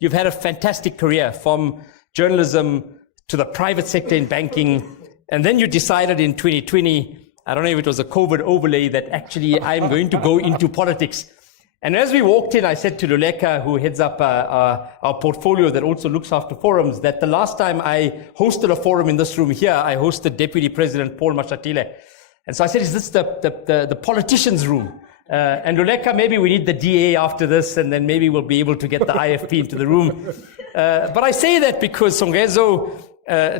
you've had a fantastic career from journalism to the private sector in banking. And then you decided in 2020, I don't know if it was a COVID overlay, that actually I'm going to go into politics. And as we walked in, I said to Luleka, who heads up our portfolio that also looks after forums, that the last time I hosted a forum in this room here, I hosted Deputy President Paul Mashatile. And so I said, is this the politicians' room? And Luleka, maybe we need the DA after this, and then maybe we'll be able to get the IFP into the room. But I say that because, Songezo,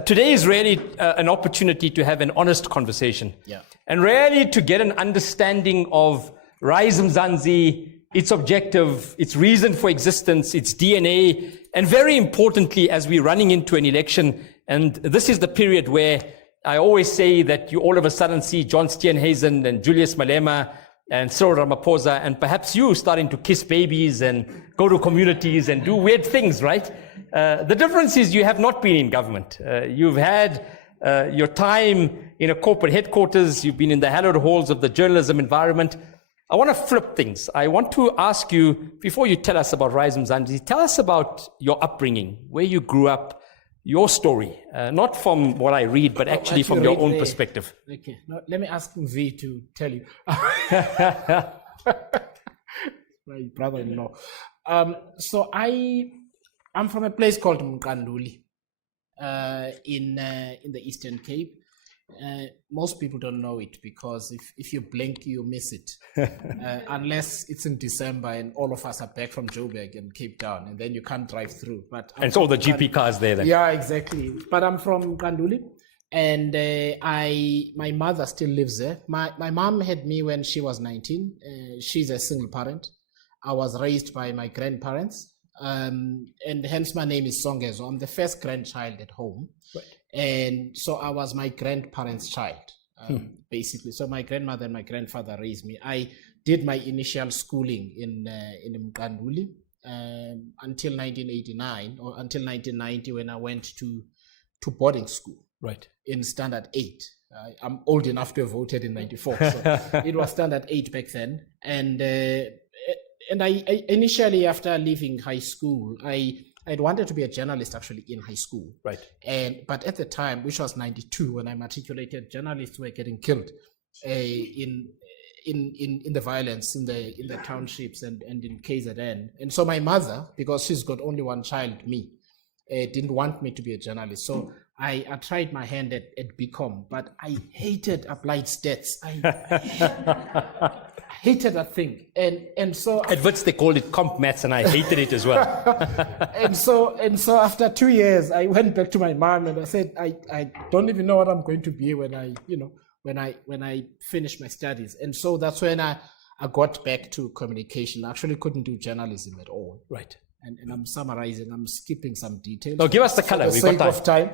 today is really an opportunity to have an honest conversation. Yeah. And really to get an understanding of Rise Mzansi, its objective, its reason for existence, its DNA, and very importantly, as we're running into an election, and this is the period where I always say that you all of a sudden see John Steenhuisen and Julius Malema and Cyril Ramaphosa, and perhaps you starting to kiss babies and go to communities and do weird things, right? The difference is you have not been in government. You've had your time in a corporate headquarters. You've been in the hallowed halls of the journalism environment. I want to flip things. I want to ask you, before you tell us about Rise Mzansi, tell us about your upbringing, where you grew up, your story, not from what I read, but actually from your own perspective. Okay, now, let me ask V to tell you. My brother-in-law. So I'm from a place called Mkanduli in the Eastern Cape. Most people don't know it because if you blink, you miss it. Unless it's in December and all of us are back from Joburg and Cape Town, and then you can't drive through. And so the GP cars there then. Yeah, exactly. But I'm from Kanduli, and my mother still lives there. My mom had me when she was 19. She's a single parent. I was raised by my grandparents, and hence my name is Songezo. I'm the first grandchild at home. Right. And so I was my grandparents' child, basically. So my grandmother and my grandfather raised me. I did my initial schooling in Mkanduli until 1989 or until 1990 when I went to boarding school. Right. In Standard 8. I'm old enough to have voted in 94. So it was Standard 8 back then. And I initially, after leaving high school, I'd wanted to be a journalist actually in high school. Right. But at the time, which was 92, when I matriculated, journalists were getting killed in the violence in the townships and in KZN. And so my mother, because she's got only one child, me, didn't want me to be a journalist. So I tried my hand at BCom, but I hated applied stats. I hated that thing. And so at Wits they called it comp maths, and I hated it as well. and so after 2 years, I went back to my mom and I said, I don't even know what I'm going to be when I finish my studies. And so that's when I got back to communication. I actually couldn't do journalism at all. Right. And I'm summarizing, I'm skipping some details. No, give us the color. We've got time.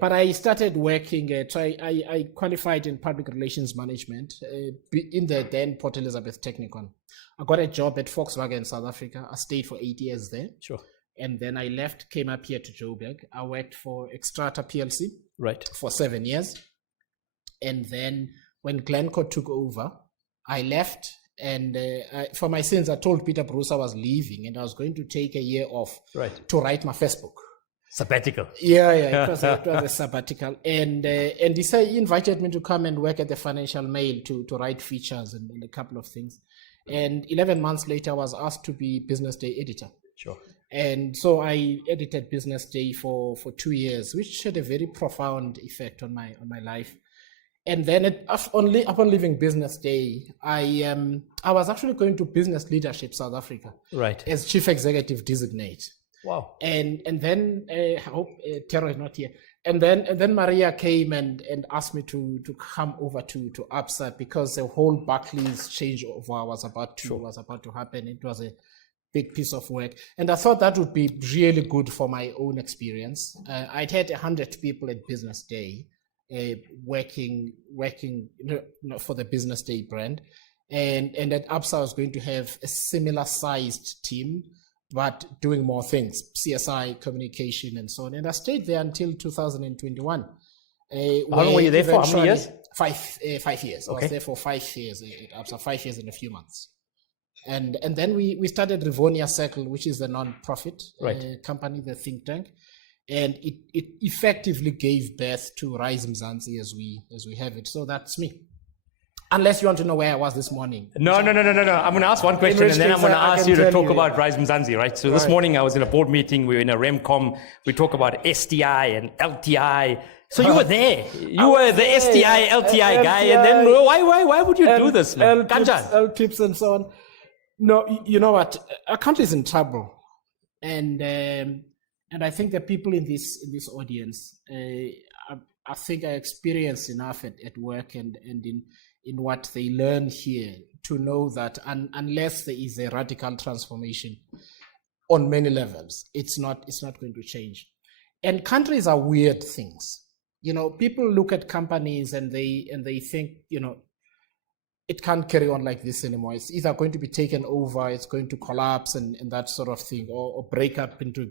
But I started working, so I qualified in public relations management in the then Port Elizabeth Technikon. I got a job at Volkswagen South Africa. I stayed for 8 years there. Sure. And then I left, came up here to Joburg. I worked for Extrata PLC. Right. For 7 years. And then when Glencore took over, I left. And for my sins, I told Peter Bruce I was leaving and I was going to take a year off to write my first book. Sabbatical. Yeah, it was a sabbatical. And he invited me to come and work at the Financial Mail to write features and a couple of things. And 11 months later, I was asked to be Business Day editor. Sure. And so I edited Business Day for 2 years, which had a very profound effect on my life. And then upon leaving Business Day, I was actually going to Business Leadership South Africa, right, as chief executive designate. Wow. And then I hope Tero is not here. And then Maria came and asked me to come over to ABSA because the whole Barclays changeover was about to happen. It was a big piece of work, and I thought that would be really good for my own experience. I'd had 100 people at Business Day. Working for the Business Day brand, and at ABSA I was going to have a similar sized team, but doing more things, CSI, communication, and so on. And I stayed there until 2021. How long were you there for? How many years? 5 years. Okay. I was there for 5 years at ABSA, 5 years and a few months. And then we started Rivonia Circle, which is a non-profit company, the think tank. And it effectively gave birth to Rise Mzansi as we have it. So that's me. Unless you want to know where I was this morning. No. I'm going to ask one question and then I'm going to ask you to talk about Rise Mzansi, right? So this morning I was in a board meeting. We were in a REMCOM. We talk about STI and LTI. So you were there. You were the STI, LTI guy. And then why would you do this, man? L-tips and so on. No, you know what? Our country is in trouble. And I think the people in this audience, I think I experienced enough at work and in what they learn here to know that unless there is a radical transformation on many levels, it's not going to change. And countries are weird things. You know, people look at companies and they think, you know, it can't carry on like this anymore. It's either going to be taken over, it's going to collapse and that sort of thing, or break up into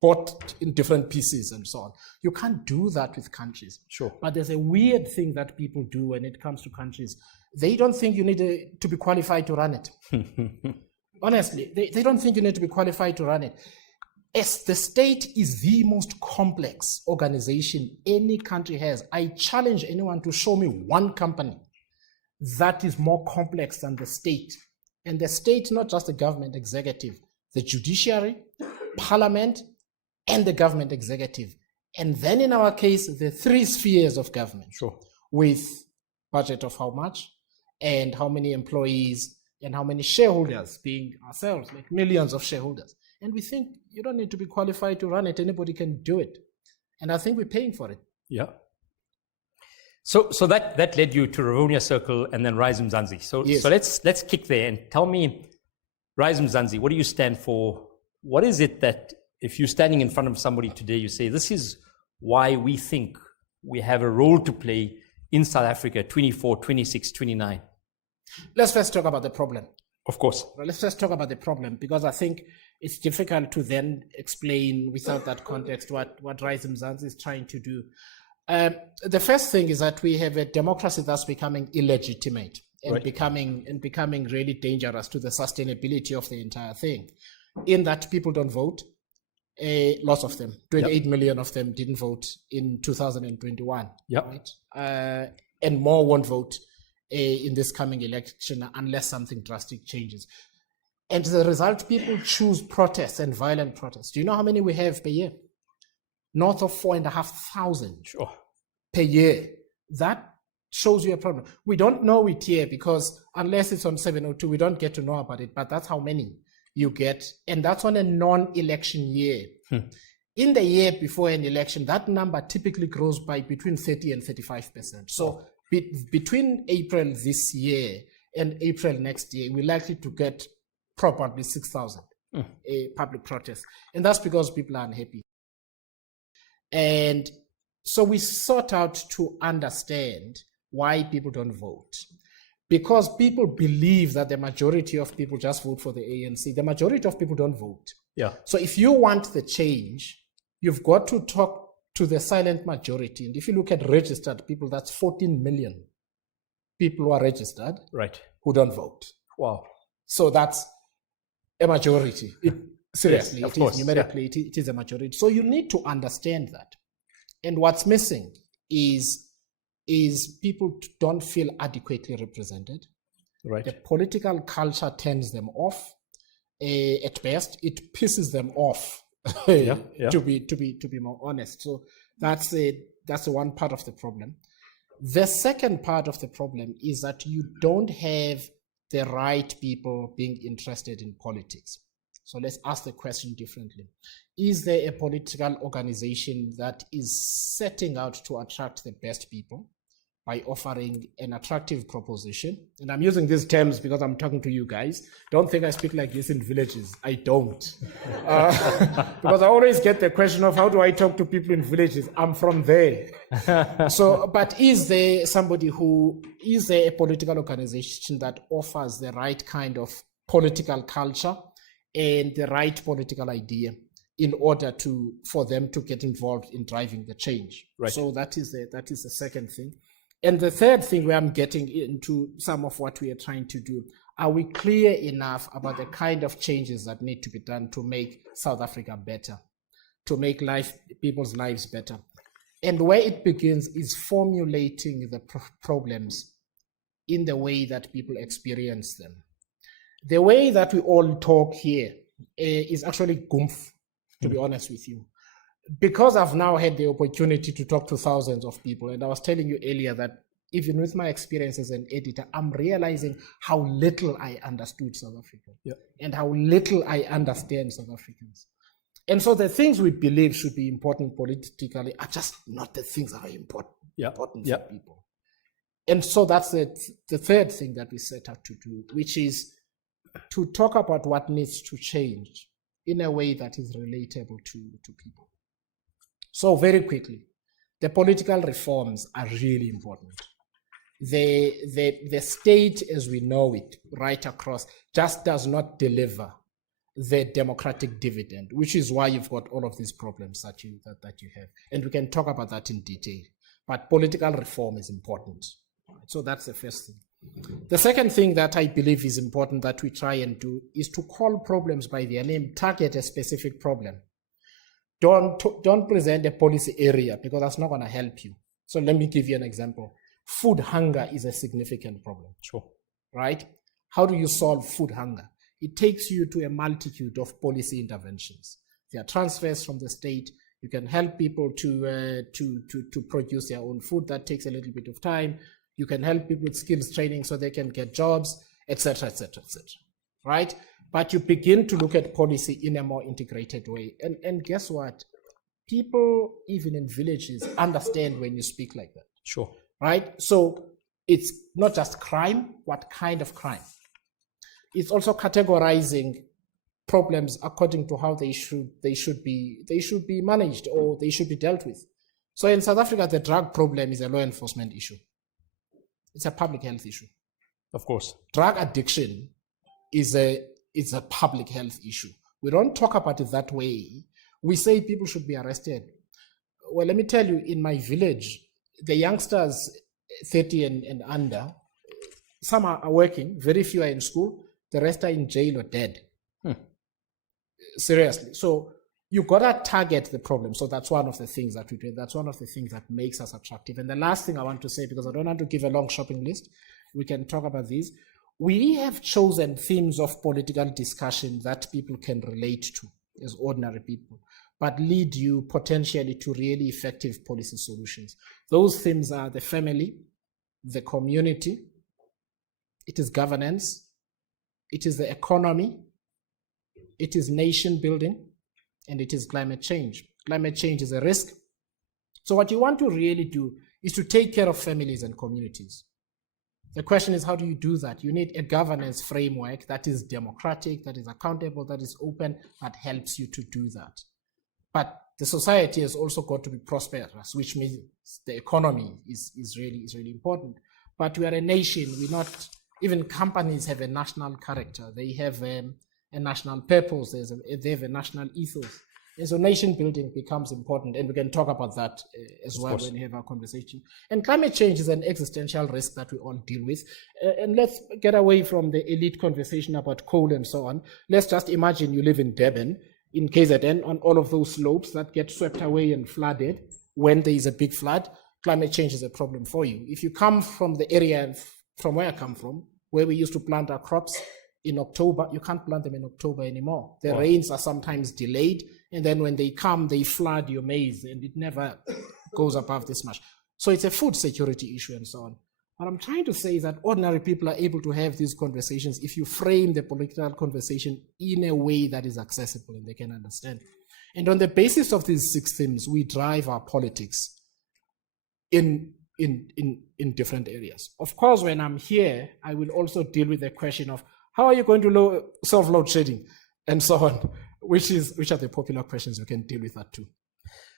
bought in different pieces and so on. You can't do that with countries. Sure. But there's a weird thing that people do when it comes to countries. They don't think you need to be qualified to run it. Honestly, they don't think you need to be qualified to run it. As the state is the most complex organization any country has. I challenge anyone to show me one company that is more complex than the state. And the state, not just the government executive, the judiciary, parliament, and the government executive. And then in our case, the three spheres of government. Sure. With budget of how much, and how many employees, and how many shareholders, being ourselves, like millions of shareholders. And we think you don't need to be qualified to run it. Anybody can do it. And I think we're paying for it. Yeah. So that led you to Rivonia Circle and then Rise Mzansi. So let's kick there and tell me, Rise Mzansi, what do you stand for? What is it that if you're standing in front of somebody today, you say, this is why we think we have a role to play in South Africa, 24, 26, 29? Let's first talk about the problem. Of course. Well, let's first talk about the problem, because I think it's difficult to then explain without that context what Rise Mzansi is trying to do. The first thing is that we have a democracy that's becoming illegitimate and becoming really dangerous to the sustainability of the entire thing, in that people don't vote. Lots of them, 28 million of them didn't vote in 2021. Right? And more won't vote in this coming election unless something drastic changes. And as a result, people choose protests and violent protests. Do you know how many we have per year? North of 4,500 per year. That shows you a problem. We don't know it here because unless it's on 702, we don't get to know about it, but that's how many you get. And that's on a non-election year. In the year before an election, that number typically grows by between 30 and 35%. So between April this year and April next year, we're likely to get probably 6,000 public protests. And that's because people are unhappy. And so we sought out to understand why people don't vote. Because people believe that the majority of people just vote for the ANC. The majority of people don't vote. Yeah. So if you want the change, you've got to talk to the silent majority. And if you look at registered people, that's 14 million people who are registered, who don't vote. Wow. So that's a majority. Seriously, yes, it is numerically, it is a majority. So you need to understand that. And what's missing is people don't feel adequately represented. Right. The political culture turns them off. At best, it pisses them off. To be more honest. So that's the one part of the problem. The second part of the problem is that you don't have the right people being interested in politics. So let's ask the question differently. Is there a political organization that is setting out to attract the best people by offering an attractive proposition? And I'm using these terms because I'm talking to you guys. Don't think I speak like this in villages. I don't. Because I always get the question of how do I talk to people in villages? I'm from there. But is there a political organization that offers the right kind of political culture and the right political idea in order for them to get involved in driving the change? Right. So that is the second thing. And the third thing, where I'm getting into some of what we are trying to do, are we clear enough about the kind of changes that need to be done to make South Africa better, to make people's lives better? And where it begins is formulating the problems in the way that people experience them. The way that we all talk here is actually gumph, to be honest with you. Because I've now had the opportunity to talk to thousands of people, and I was telling you earlier that even with my experience as an editor, I'm realizing how little I understood South Africa and how little I understand South Africans. And so the things we believe should be important politically are just not the things that are important for people. And so that's the third thing that we set out to do, which is to talk about what needs to change in a way that is relatable to people. So very quickly, the political reforms are really important. The state as we know it right across just does not deliver the democratic dividend, which is why you've got all of these problems that you have. And we can talk about that in detail. But political reform is important. So that's the first thing. The second thing that I believe is important that we try and do is to call problems by their name, target a specific problem. Don't present a policy area because that's not going to help you. So let me give you an example. Food hunger is a significant problem. Sure. Right? How do you solve food hunger? It takes you to a multitude of policy interventions. There are transfers from the state. You can help people to produce their own food. That takes a little bit of time. You can help people with skills training so they can get jobs, etc., etc., etc. Right? But you begin to look at policy in a more integrated way. And guess what? People, even in villages, understand when you speak like that. Sure. Right? So it's not just crime, what kind of crime? It's also categorizing problems according to how they should be managed or they should be dealt with. So in South Africa, the drug problem is a law enforcement issue. It's a public health issue. Of course. Drug addiction is a public health issue. We don't talk about it that way. We say people should be arrested. Well, let me tell you, in my village, the youngsters 30 and under, some are working, very few are in school, the rest are in jail or dead. Seriously. So you gotta target the problem. So that's one of the things that we do. That's one of the things that makes us attractive. And the last thing I want to say, because I don't want to give a long shopping list, we can talk about these. We have chosen themes of political discussion that people can relate to as ordinary people, but lead you potentially to really effective policy solutions. Those themes are the family, the community, it is governance, it is the economy, it is nation building, and it is climate change. Climate change is a risk. So what you want to really do is to take care of families and communities. The question is, how do you do that? You need a governance framework that is democratic, that is accountable, that is open, that helps you to do that. But the society has also got to be prosperous, which means the economy is really important. But we are a nation. Even companies have a national character. They have a national purpose. They have a national ethos. And so nation building becomes important, and we can talk about that as well when we have our conversation. And climate change is an existential risk that we all deal with. And let's get away from the elite conversation about coal and so on. Let's just imagine you live in Durban, in KZN, on all of those slopes that get swept away and flooded when there is a big flood. Climate change is a problem for you. If you come from the area from where I come from, where we used to plant our crops in October, you can't plant them in October anymore. The rains are sometimes delayed, and then when they come, they flood your maize, and it never goes above this much. So it's a food security issue and so on. What I'm trying to say is that ordinary people are able to have these conversations if you frame the political conversation in a way that is accessible and they can understand. And on the basis of these 6 themes, we drive our politics in different areas. Of course, when I'm here, I will also deal with the question of how are you going to solve load shedding and so on, which are the popular questions. We can deal with that too.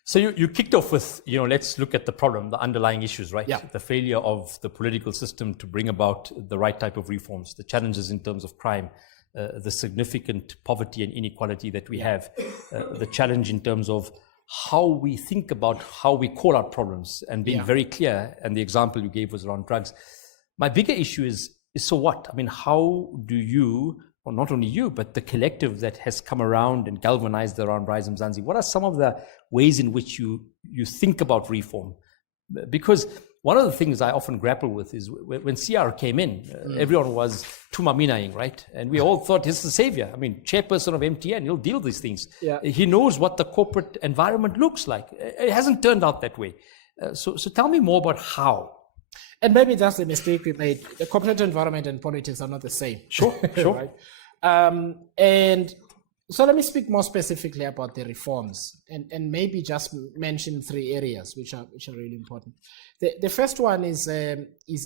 So you kicked off with, let's look at the problem, the underlying issues, right? Yeah. The failure of the political system to bring about the right type of reforms, the challenges in terms of crime, the significant poverty and inequality that we have, the challenge in terms of how we think about how we call out problems and being very clear. And the example you gave was around drugs. My bigger issue is So what? I mean, how do you, or not only you, but the collective that has come around and galvanized around Rise Mzansi, what are some of the ways in which you think about reform? Because one of the things I often grapple with is when CR came in, everyone was tumaminaing, right? And we all thought he's the savior. I mean, chairperson of MTN, he'll deal with these things. Yeah. He knows what the corporate environment looks like. It hasn't turned out that way. So tell me more about how. And maybe that's the mistake we made. The corporate environment and politics are not the same. Sure. Right? And so let me speak more specifically about the reforms and maybe just mention 3 areas which are really important. The first one is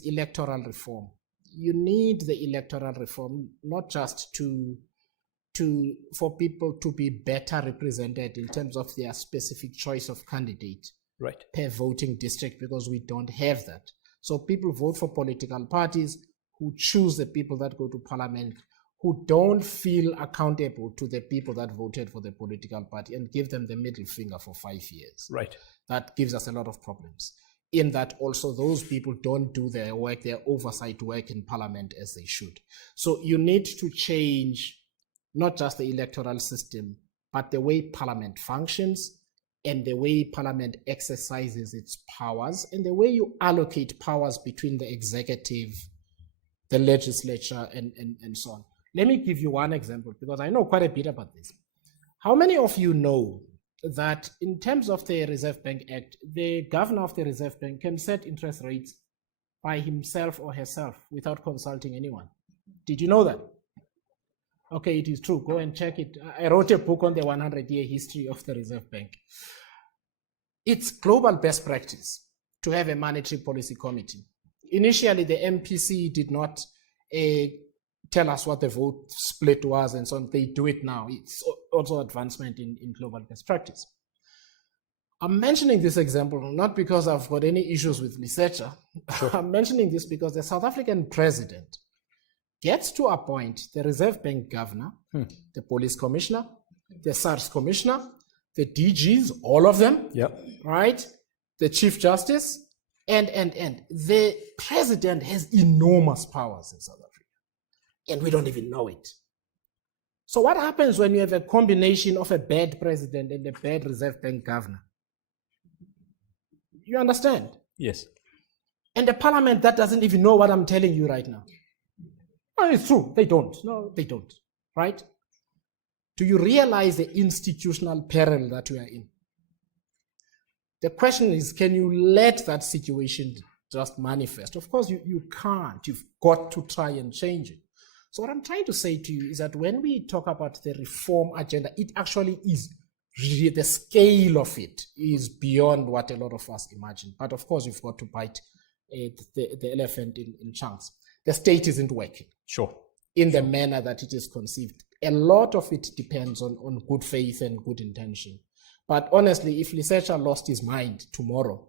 electoral reform. You need the electoral reform not just for people to be better represented in terms of their specific choice of candidate, right, per voting district, because we don't have that. So people vote for political parties who choose the people that go to parliament, who don't feel accountable to the people that voted for the political party and give them the middle finger for 5 years. Right. That gives us a lot of problems. In that also those people don't do their work, their oversight work in parliament as they should. So you need to change not just the electoral system, but the way parliament functions and the way parliament exercises its powers and the way you allocate powers between the executive, the legislature, and so on. Let me give you one example because I know quite a bit about this. How many of you know that in terms of the Reserve Bank Act, the governor of the Reserve Bank can set interest rates by himself or herself without consulting anyone? Did you know that? Okay, it is true. Go and check it. I wrote a book on the 100-year history of the Reserve Bank. It's global best practice to have a monetary policy committee. Initially, the MPC did not tell us what the vote split was and so on. They do it now. It's also advancement in global best practice. I'm mentioning this example not because I've got any issues with Lisecha. Sure. I'm mentioning this because the South African president gets to appoint the Reserve Bank governor, the police commissioner, the SARS commissioner, the DGs, all of them, right? The chief justice, and the president has enormous powers in South Africa. And we don't even know it. So what happens when you have a combination of a bad president and a bad Reserve Bank governor? You understand? Yes. And the parliament that doesn't even know what I'm telling you right now. Oh, it's true. They don't. No, they don't. Right? Do you realize the institutional peril that we are in? The question is, can you let that situation just manifest? Of course, you can't. You've got to try and change it. So what I'm trying to say to you is that when we talk about the reform agenda, it actually is really, the scale of it is beyond what a lot of us imagine. But of course, you've got to bite the elephant in chunks. The state isn't working. Sure. In the manner that it is conceived. A lot of it depends on good faith and good intention. But honestly, if Lisecha lost his mind tomorrow,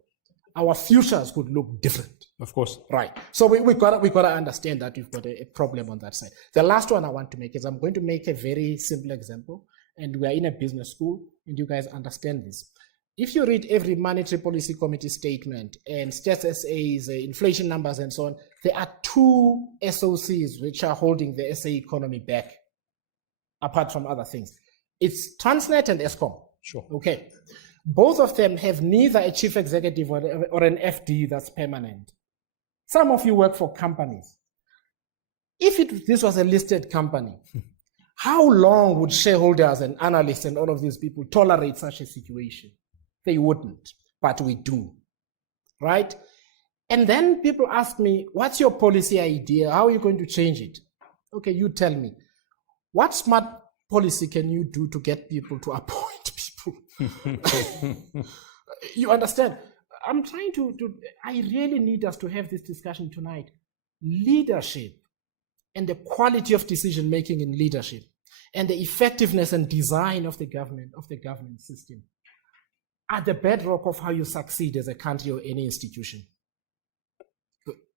our futures could look different. Of course. Right. So we gotta understand that we've got a problem on that side. The last one I want to make is I'm going to make a very simple example, and we are in a business school, and you guys understand this. If you read every monetary policy committee statement and Stats SA's inflation numbers and so on, there are 2 SOCs which are holding the SA economy back, apart from other things. It's Transnet and Eskom. Sure. Okay. Both of them have neither a chief executive or an FD that's permanent. Some of you work for companies. If this was a listed company, how long would shareholders and analysts and all of these people tolerate such a situation? They wouldn't, but we do, right? And then people ask me, what's your policy idea? How are you going to change it? Okay, you tell me. What smart policy can you do to get people to appoint people? You understand? I'm trying I really need us to have this discussion tonight. Leadership and the quality of decision making in leadership and the effectiveness and design of the government system are the bedrock of how you succeed as a country or any institution.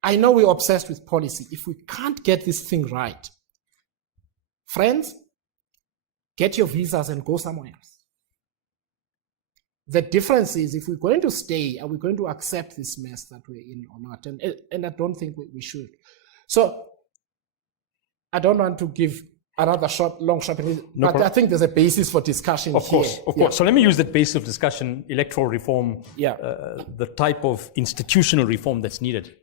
I know we're obsessed with policy. If we can't get this thing right, friends, get your visas and go somewhere else. The difference is if we're going to stay, are we going to accept this mess that we're in or not? And I don't think we should. So I don't want to give another long shopping list, No but problem. I think there's a basis for discussion Of course, here. of course. So let me use that basis of discussion, electoral reform, Yeah. the type of institutional reform that's needed.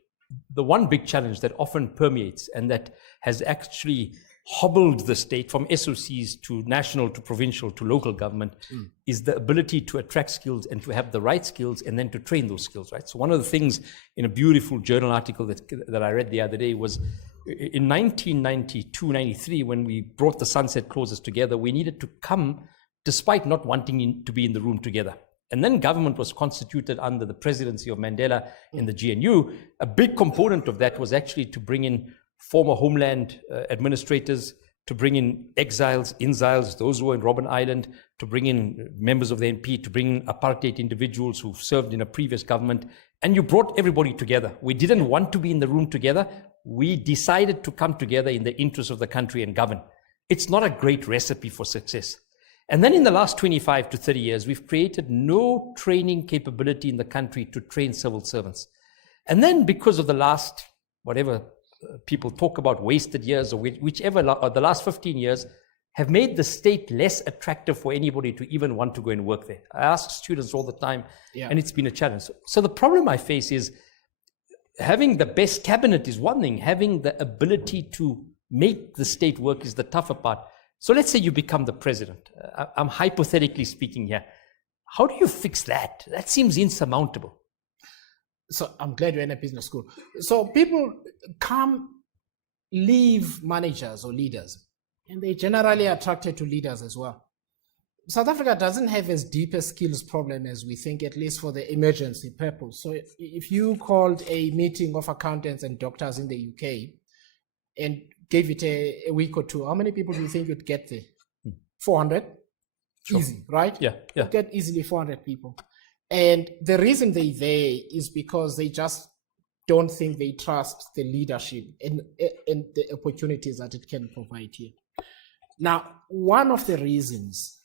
The one big challenge that often permeates and that has actually hobbled the state from SOCs to national to provincial to local government is the ability to attract skills and to have the right skills and then to train those skills, right? So one of the things in a beautiful journal article that I read the other day was in 1992, 93, when we brought the sunset clauses together, we needed to come despite not wanting to be in the room together. And then government was constituted under the presidency of Mandela in the GNU. A big component of that was actually to bring in former homeland administrators, to bring in exiles, inxiles, those who were in Robben Island, to bring in members of the NP, to bring in apartheid individuals who've served in a previous government. And you brought everybody together. We didn't want to be in the room together. We decided to come together in the interest of the country and govern. It's not a great recipe for success. And then in the last 25 to 30 years, we've created no training capability in the country to train civil servants. And then because of the last, whatever people talk about, wasted years or whichever, or the last 15 years, have made the state less attractive for anybody to even want to go and work there. I ask students all the time, and it's been a challenge. So the problem I face is having the best cabinet is one thing, having the ability to make the state work is the tougher part. So let's say you become the president. I'm hypothetically speaking here. How do you fix that? That seems insurmountable. So I'm glad you're in a business school. So people leave managers or leaders, and they're generally attracted to leaders as well. South Africa doesn't have as deep a skills problem as we think, at least for the emergency purpose. So if you called a meeting of accountants and doctors in the UK and gave it a week or two, how many people do you think you'd get there? 400? Sure. Easy, right? Yeah. You'd get easily 400 people. And the reason they're there is because they just don't think they trust the leadership and the opportunities that it can provide here. Now, one of the reasons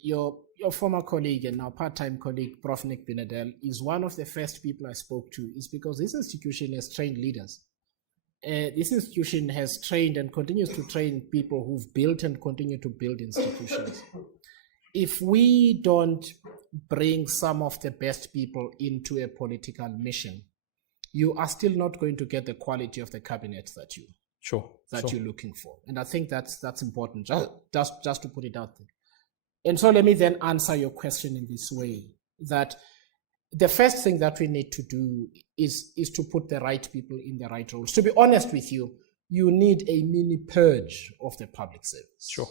your former colleague and now part-time colleague, Prof. Nick Binadel, is one of the first people I spoke to is because this institution has trained leaders. This institution has trained and continues to train people who've built and continue to build institutions. If we don't bring some of the best people into a political mission, you are still not going to get the quality of the cabinet that you're looking for. And I think that's important, just to put it out there. And so let me then answer your question in this way, that the first thing that we need to do is to put the right people in the right roles. To be honest with you, you need a mini purge of the public service. Sure.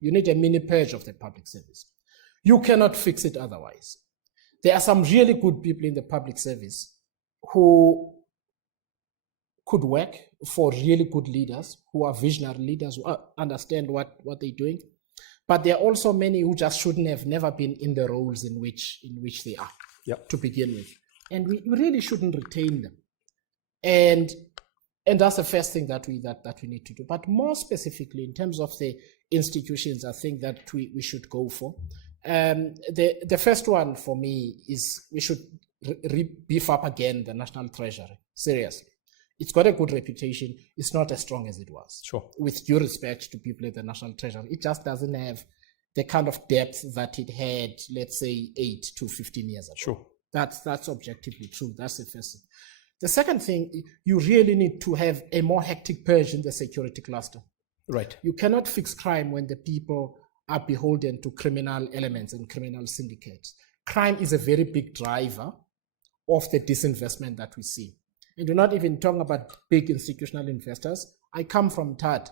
You need a mini purge of the public service. You cannot fix it otherwise. There are some really good people in the public service who could work for really good leaders, who are visionary leaders, who understand what they're doing. But there are also many who just shouldn't have never been in the roles in which they are to begin with. And we really shouldn't retain them. And that's the first thing that we need to do. But more specifically, in terms of the institutions, I think that we should go for. The first one for me is we should beef up again the National Treasury. Seriously. It's got a good reputation. It's not as strong as it was. Sure. With due respect to people at the National Treasury, it just doesn't have the kind of depth that it had, let's say, 8 to 15 years ago. Sure. That's objectively true. That's the first thing. The second thing, you really need to have a more hectic purge in the security cluster. Right. You cannot fix crime when the people are beholden to criminal elements and criminal syndicates. Crime is a very big driver of the disinvestment that we see. And we're not even talking about big institutional investors. I come from Mthatha.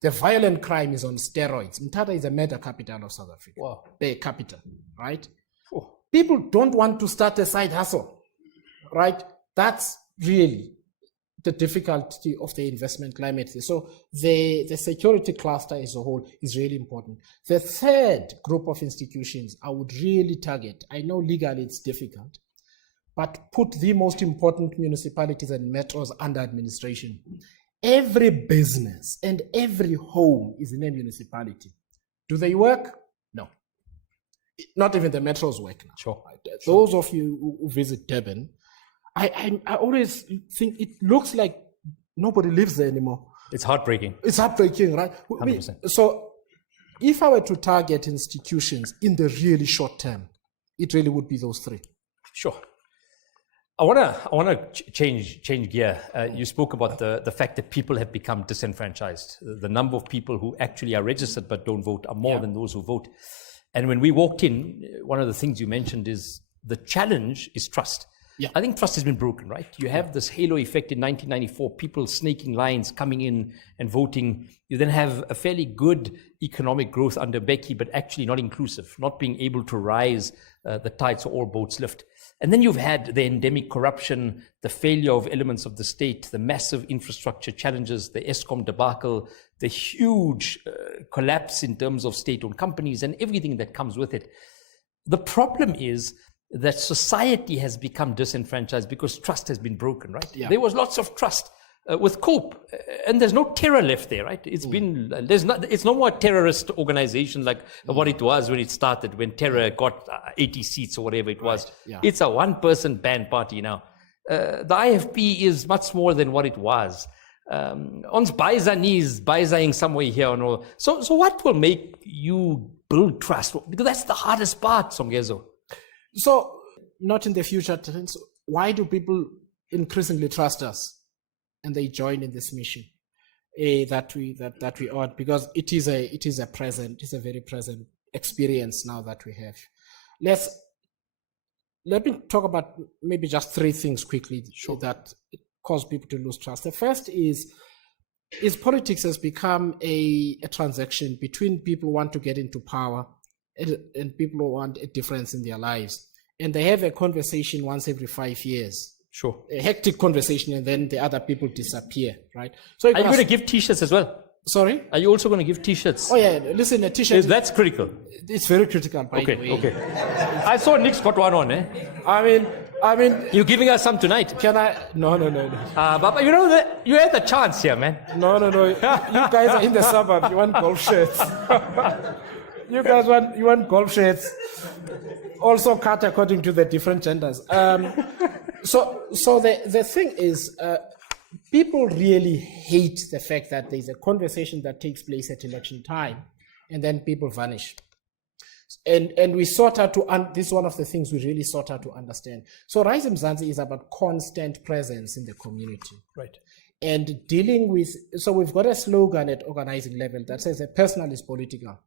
The violent crime is on steroids. Mthatha is a murder capital of South Africa. Wow. Bay capital, right? Oh. People don't want to start a side hustle, right? That's really the difficulty of the investment climate. So the security cluster as a whole is really important. The third group of institutions I would really target, I know legally it's difficult, but put the most important municipalities and metros under administration. Every business and every home is in a municipality. Do they work? No. Not even the metros work now. Sure. Those of you who visit Durban, I always think it looks like nobody lives there anymore. It's heartbreaking. It's heartbreaking, right? 100%. So if I were to target institutions in the really short term, it really would be those three. Sure. I want to change gear. You spoke about the fact that people have become disenfranchised. The number of people who actually are registered but don't vote are more than those who vote. And when we walked in, one of the things you mentioned is the challenge is trust. Yeah. I think trust has been broken, right? You have this halo effect in 1994, people snaking lines, coming in and voting. You then have a fairly good economic growth under Becky, but actually not inclusive, not being able to rise the tide so all boats lift. And then you've had the endemic corruption, the failure of elements of the state, the massive infrastructure challenges, the ESCOM debacle, the huge collapse in terms of state-owned companies and everything that comes with it. The problem is that society has become disenfranchised because trust has been broken, right? Yeah. There was lots of trust with COPE, and there's no terror left there, right? It's been, it's no more a terrorist organization like what it was when it started, when terror got 80 seats or whatever it was. Yeah. It's a one-person band party now. The IFP is much more than what it was. Ons buying somewhere here or no. So what will make you build trust? Because that's the hardest part, Songezo. So, not in the future tense, why do people increasingly trust us and they join in this mission that we ought? Because it is a very present experience now that we have. Let me talk about maybe just three things quickly that cause people to lose trust. The first is politics has become a transaction between people who want to get into power and people who want a difference in their lives. And they have a conversation once every 5 years. Sure. A hectic conversation, and then the other people disappear, right? So are you going to give T-shirts as well? Sorry? Are you also going to give T-shirts? Oh yeah, listen, a T-shirt. That's critical. It's very critical, by the way. Okay. I saw Nick's got one on, eh? I mean. You're giving us some tonight. Can I? No. But you know that you had the chance here, man. No. You guys are in the suburbs. You want golf shirts. You guys want golf shirts. Also cut according to the different genders. So the thing is, people really hate the fact that there's a conversation that takes place at election time, and then people vanish. And we sought out to, this is one of the things we really sought out to understand. So Rise Mzansi is about constant presence in the community. Right. And dealing with, so we've got a slogan at organizing level that says a personal is political.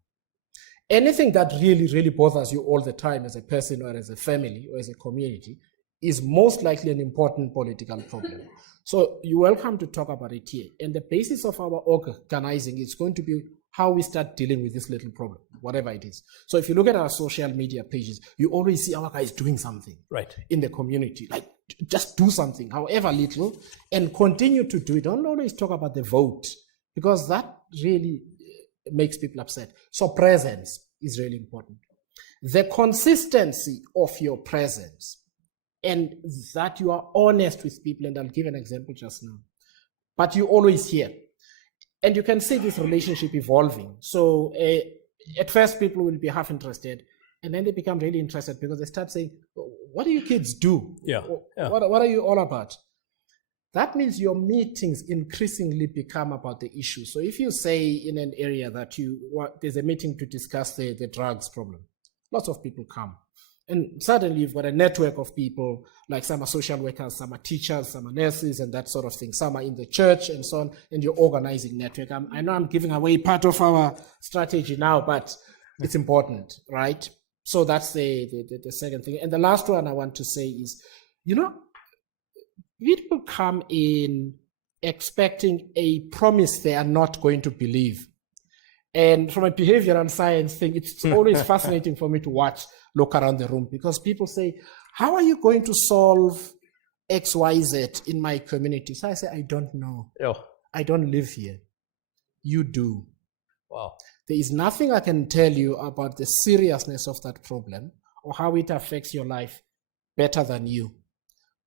Anything that really, really bothers you all the time as a person or as a family or as a community is most likely an important political problem. So you're welcome to talk about it here. And the basis of our organizing is going to be how we start dealing with this little problem, whatever it is. So if you look at our social media pages, you always see our guys doing something in the community. Like, just do something, however little, and continue to do it. Don't always talk about the vote, because that really makes people upset. So presence is really important. The consistency of your presence, and that you are honest with people, and I'll give an example just now. But you always hear. And you can see this relationship evolving. So at first people will be half interested, and then they become really interested because they start saying, what do you kids do? Yeah. What are you all about? That means your meetings increasingly become about the issue. So if you say in an area that there's a meeting to discuss the drugs problem, lots of people come. And suddenly you've got a network of people, like some are social workers, some are teachers, some are nurses, and that sort of thing. Some are in the church and so on, and you're organizing network. I know I'm giving away part of our strategy now, but it's important, right? So that's the second thing. And the last one I want to say is, people come in expecting a promise they are not going to believe. And from a behavioral science thing, it's always fascinating for me to look around the room, because people say, how are you going to solve XYZ in my community? So I say, I don't know. I don't live here. You do. Wow. There is nothing I can tell you about the seriousness of that problem or how it affects your life better than you.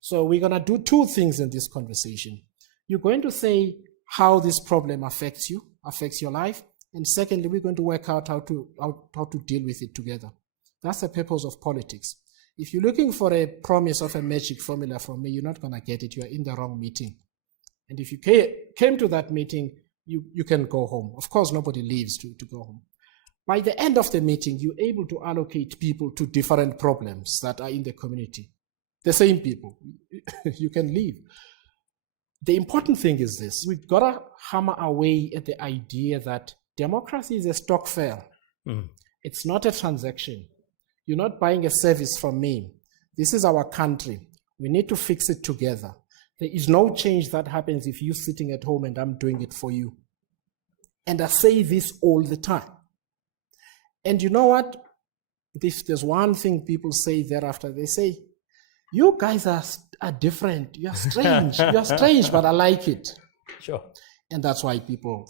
So we're going to do two things in this conversation. You're going to say how this problem affects you, affects your life. And secondly, we're going to work out how to deal with it together. That's the purpose of politics. If you're looking for a promise of a magic formula from me, you're not going to get it. You're in the wrong meeting. And if you came to that meeting you can go home. Of course, nobody leaves to go home. By the end of the meeting, you're able to allocate people to different problems that are in the community. The same people. You can leave. The important thing is this. We've got to hammer away at the idea that democracy is a stock fair. It's not a transaction. You're not buying a service from me. This is our country. We need to fix it together. There is no change that happens if you're sitting at home and I'm doing it for you. And I say this all the time. And you know what? There's one thing people say thereafter. They say, you guys are different. You're strange. You're strange, but I like it. Sure. And that's why people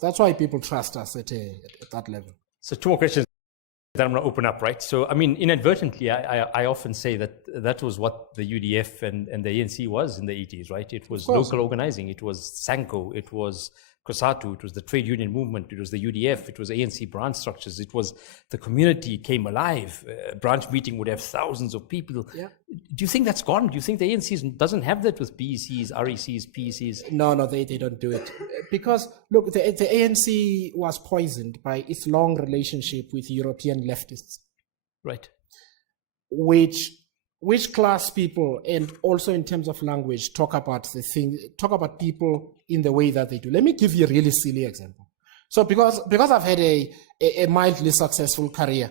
trust us at that level. So 2 more questions that I'm going to open up, right? So, I mean, inadvertently, I often say that was what the UDF and the ANC was in the 80s, right? It was local organizing. It was Sanko. It was COSATU. It was the trade union movement. It was the UDF. It was ANC branch structures. It was the community came alive. A branch meeting would have thousands of people. Yeah. Do you think that's gone? Do you think the ANC doesn't have that with BECs, RECs, PECs? No, they don't do it. Because, look, the ANC was poisoned by its long relationship with European leftists. Right. Which class people, and also in terms of language, talk about people in the way that they do. Let me give you a really silly example. So because I've had a mildly successful career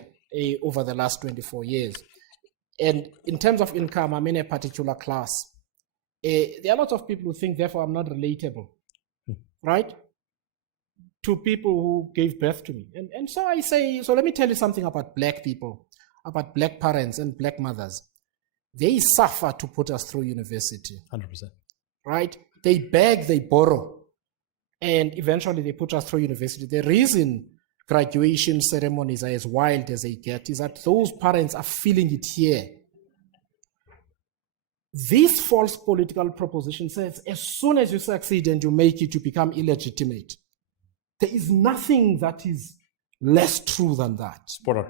over the last 24 years, and in terms of income, I'm in a particular class. There are lots of people who think, therefore, I'm not relatable, right? To people who gave birth to me. And so I say, so let me tell you something about black people, about black parents and black mothers. They suffer to put us through university. 100%. Right? They beg, they borrow, and eventually they put us through university. The reason graduation ceremonies are as wild as they get is that those parents are feeling it here. This false political proposition says as soon as you succeed and you make it, you become illegitimate. There is nothing that is less true than that. Spot on.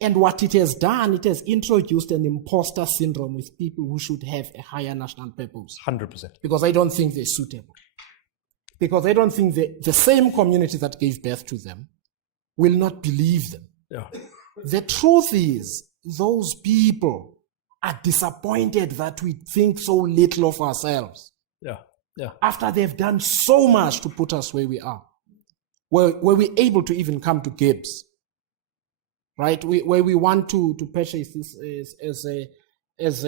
And what it has done, it has introduced an imposter syndrome with people who should have a higher national purpose. 100%. Because I don't think they're suitable. Because I don't think the same community that gave birth to them will not believe them. Yeah. The truth is, those people are disappointed that we think so little of ourselves. Yeah. Yeah. After they've done so much to put us where we are. Where we're able to even come to GIBS. Right, where we want to purchase this as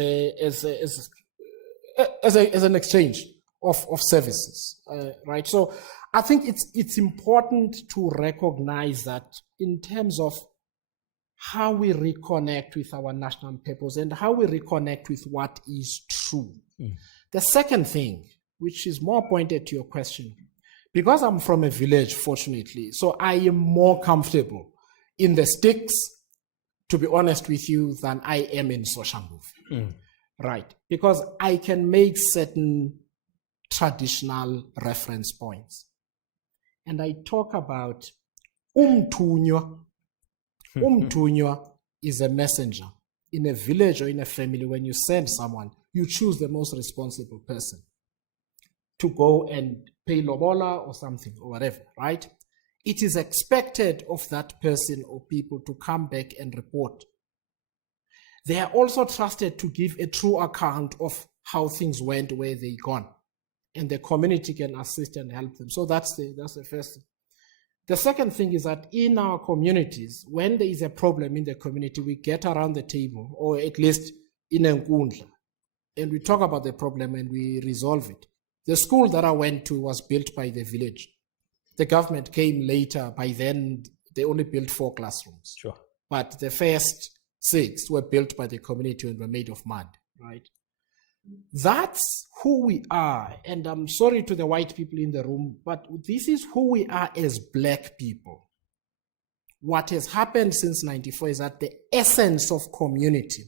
an exchange of services, right? So I think it's important to recognize that in terms of how we reconnect with our national purpose and how we reconnect with what is true. The second thing, which is more pointed to your question, because I'm from a village, fortunately, so I am more comfortable in the sticks, to be honest with you, than I am in Soshanguve. Right. Because I can make certain traditional reference points. And I talk about umthunywa. Umthunywa is a messenger. In a village or in a family, when you send someone, you choose the most responsible person to go and pay lobola or something or whatever, right? It is expected of that person or people to come back and report. They are also trusted to give a true account of how things went, where they gone, and the community can assist and help them. So that's the first thing. The second thing is that in our communities, when there is a problem in the community, we get around the table, or at least in Nkundla, and we talk about the problem and we resolve it. The school that I went to was built by the village. The government came later. By then, they only built 4 classrooms. Sure. But the first 6 were built by the community and were made of mud, right? That's who we are. And I'm sorry to the white people in the room, but this is who we are as black people. What has happened since 94 is that the essence of community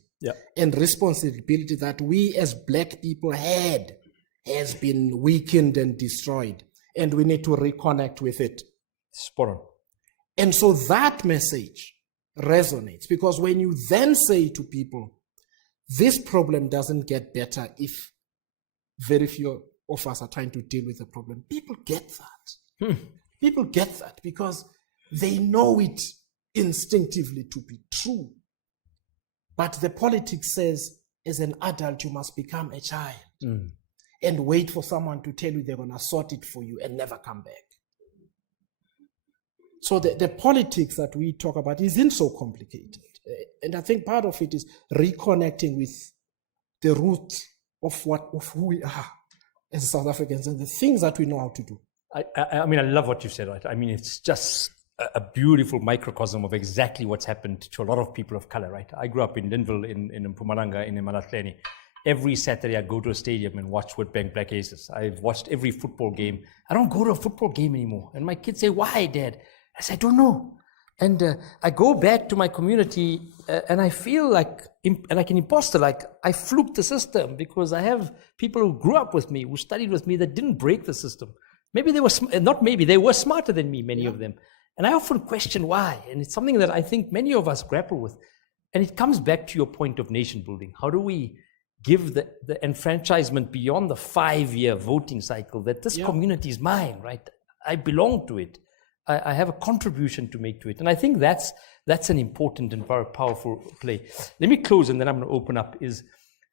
and responsibility that we as black people had has been weakened and destroyed. And we need to reconnect with it. Spot on. And so that message resonates, because when you then say to people, this problem doesn't get better if very few of us are trying to deal with the problem, people get that. People get that because they know it instinctively to be true. But the politics says, as an adult, you must become a child and wait for someone to tell you they're going to sort it for you and never come back. So the politics that we talk about isn't so complicated. And I think part of it is reconnecting with the root of who we are as South Africans and the things that we know how to do. I mean, I love what you said, right? I mean, it's just a beautiful microcosm of exactly what's happened to a lot of people of color, right? I grew up in Linville in Mpumalanga, in Emalahleni. Every Saturday I go to a stadium and watch Witbank Black Aces. I've watched every football game. I don't go to a football game anymore. And my kids say, why, Dad? I say, I don't know. And I go back to my community and I feel like an imposter, like I fluked the system because I have people who grew up with me, who studied with me that didn't break the system. Maybe they were, they were smarter than me, many of them. And I often question why. And it's something that I think many of us grapple with. And it comes back to your point of nation building. How do we give the enfranchisement beyond the 5-year voting cycle that this community is mine, right? I belong to it. I have a contribution to make to it. And I think that's an important and very powerful play. Let me close and then I'm going to open up is,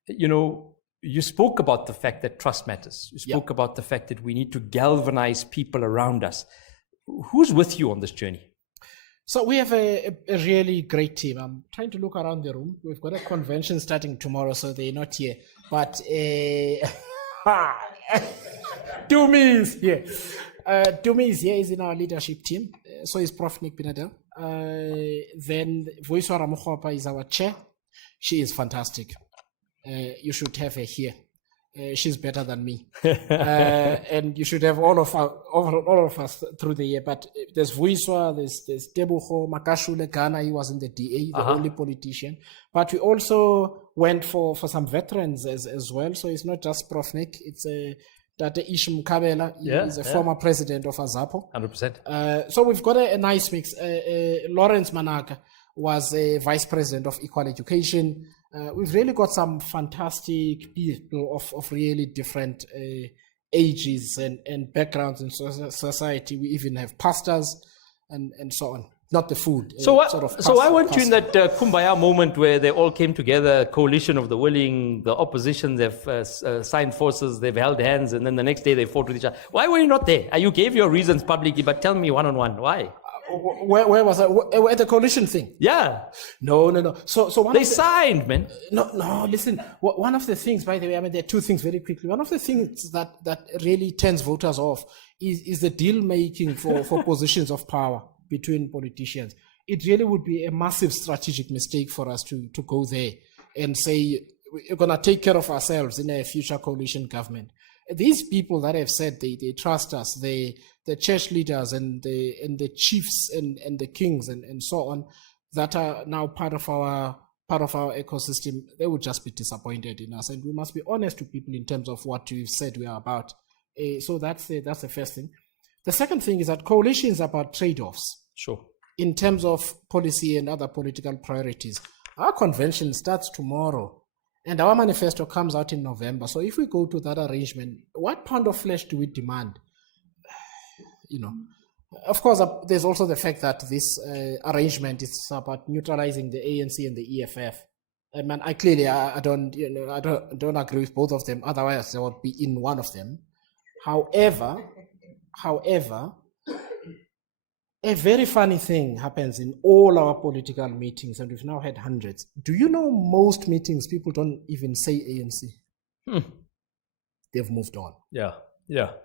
you spoke about the fact that trust matters. You spoke about the fact that we need to galvanize people around us. Who's with you on this journey? So we have a really great team. I'm trying to look around the room. We've got a convention starting tomorrow, so they're not here. But Dumi is here. Dumi is here, is in our leadership team. So is Prof. Nick Binadel. Then Voiswara Mukhopa is our chair. She is fantastic. You should have her here. She's better than me. And you should have all of us through the year. But there's Vuiswa, there's Tebuho, Makashule Ghana, he was in the DA, the only politician. But we also went for some veterans as well. So it's not just Prof. Nick, it's Dr. Isham Kabela, he's a former president of Azapo. 100%. So we've got a nice mix. Lawrence Manaka was a vice president of Equal Education. We've really got some fantastic people of really different ages and backgrounds in society. We even have pastors and so on. Not the food. So why weren't you in that Kumbaya moment where they all came together, coalition of the willing, the opposition, they've signed forces, they've held hands, and then the next day they fought with each other? Why were you not there? You gave your reasons publicly, but tell me one-on-one, why? Where was I? At the coalition thing? Yeah. No. So they signed, man. No. Listen. One of the things, by the way, I mean, there are two things very quickly. One of the things that really turns voters off is the deal making for positions of power between politicians. It really would be a massive strategic mistake for us to go there and say we're going to take care of ourselves in a future coalition government. These people that have said they trust us, the church leaders and the chiefs and the kings and so on, that are now part of our ecosystem, they would just be disappointed in us. And we must be honest to people in terms of what we've said we are about. So that's the first thing. The second thing is that coalition is about trade-offs. Sure. In terms of policy and other political priorities. Our convention starts tomorrow and our manifesto comes out in November. So if we go to that arrangement, what pound of flesh do we demand? Of course, there's also the fact that this arrangement is about neutralizing the ANC and the EFF. I mean, I don't agree with both of them. Otherwise, I would be in one of them. However, a very funny thing happens in all our political meetings, and we've now had hundreds. Do you know most meetings people don't even say ANC? They've moved on. Yeah.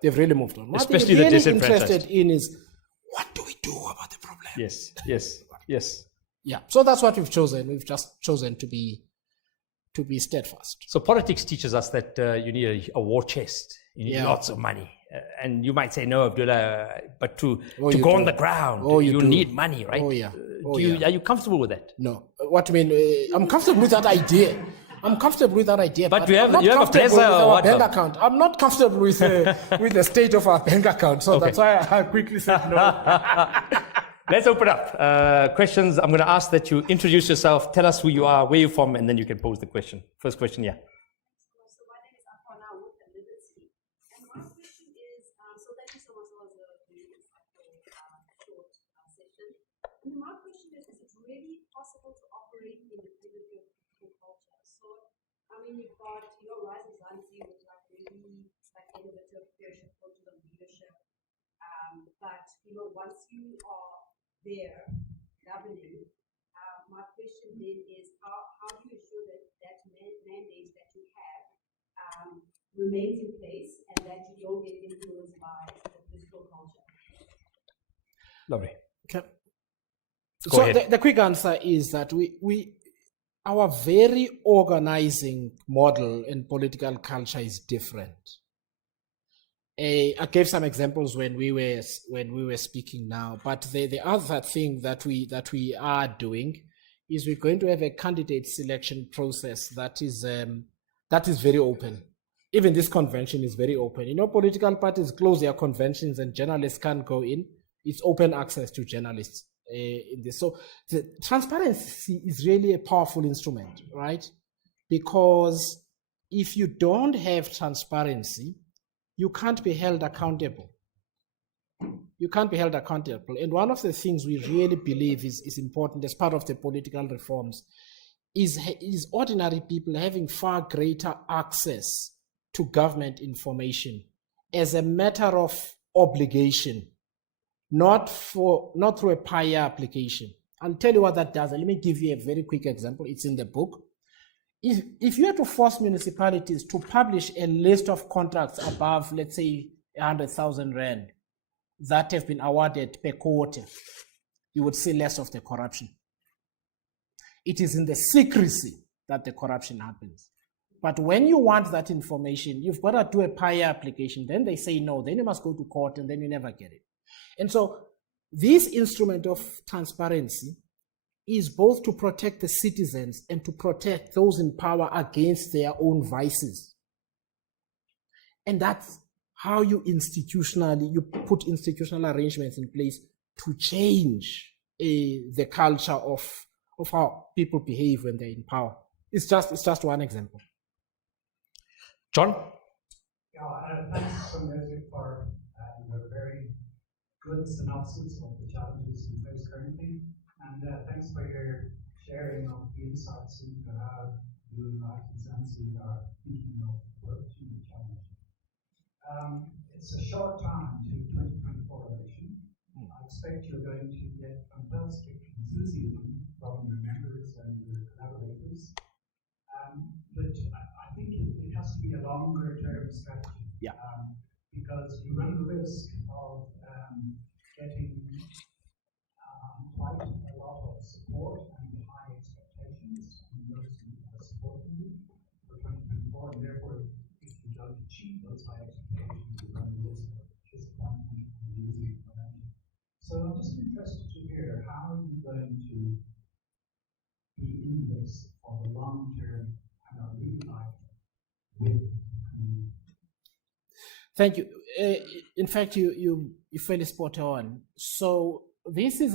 They've really moved on. What Especially they're really the disenfranchised. interested in is, what do we do about the problem? Yes. Yeah. So that's what we've chosen. We've just chosen to be steadfast. So politics teaches us that you need a war chest. You need lots of money. And you might say, no, Abdullah, but to go on the ground, you need money, right? Are you comfortable with that? No. What do you mean? I'm comfortable with that idea. But you have a pleasure or what? Bank account. I'm not comfortable with the state of our bank account. So that's why I quickly said no. Let's open up. Questions. I'm going to ask that you introduce yourself, tell us who you are, where you're from, and then you can pose the question. First question, yeah. then you've got, Rise of Mzansi with really innovative leadership, focus on leadership. But once you are there governing, my question then is how do you ensure that mandate that you have remains in place and that you don't get influenced by the political culture? Lovely. Okay. Go ahead. The quick answer is that our very organizing model in political culture is different. I gave some examples when we were speaking now, but the other thing that we are doing is we're going to have a candidate selection process that is very open. Even this convention is very open. Political parties close their conventions and journalists can't go in. It's open access to journalists in this. So the transparency is really a powerful instrument, right? Because if you don't have transparency, you can't be held accountable. You can't be held accountable. And one of the things we really believe is important as part of the political reforms is ordinary people having far greater access to government information as a matter of obligation, not through a prior application. I'll tell you what that does. Let me give you a very quick example. It's in the book. If you had to force municipalities to publish a list of contracts above, let's say, 100,000 rand that have been awarded per quarter, you would see less of the corruption. It is in the secrecy that the corruption happens. But when you want that information, you've got to do a prior application. Then they say no, then you must go to court, and then you never get it. And so this instrument of transparency is both to protect the citizens and to protect those in power against their own vices. And that's how you put institutional arrangements in place to change the culture of how people behave when they're in power. It's just one example. John? Thanks, Songezo, for a very good synopsis of the challenges we face currently. And thanks for your sharing of the insights into how you and Mzansi are thinking of approaching the challenge. It's a short time to 2024 election. I expect you're going to get fantastic enthusiasm from your members and your collaborators. But I think it has to be a longer term strategy. Yeah. Because you run the risk of getting quite a lot of support and high expectations from those who are supporting you for 2024, and therefore, if you don't achieve those high expectations, you run the risk of disappointment and losing momentum. So I'm just interested to hear how you're going to be in this for the long term and are really like with the community. Thank you. In fact, you fairly spot on. So this is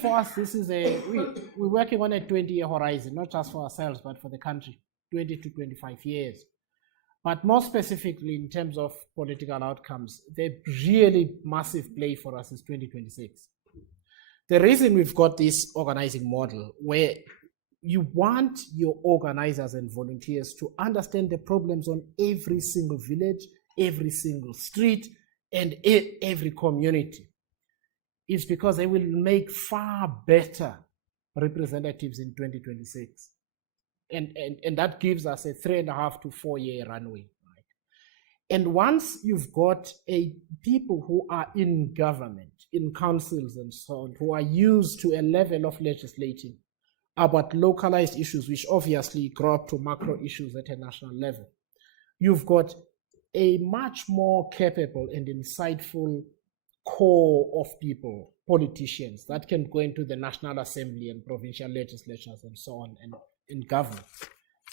for us, this is we're working on a 20-year horizon, not just for ourselves, but for the country, 20 to 25 years. But more specifically, in terms of political outcomes, the really massive play for us is 2026. The reason we've got this organizing model where you want your organizers and volunteers to understand the problems on every single village, every single street, and every community, is because they will make far better representatives in 2026. And that gives us a 3.5 to 4 year runway. Right? And once you've got people who are in government, in councils and so on, who are used to a level of legislating about localized issues, which obviously grow up to macro issues at a national level, you've got a much more capable and insightful core of people, politicians, that can go into the National Assembly and provincial legislatures and so on and in government.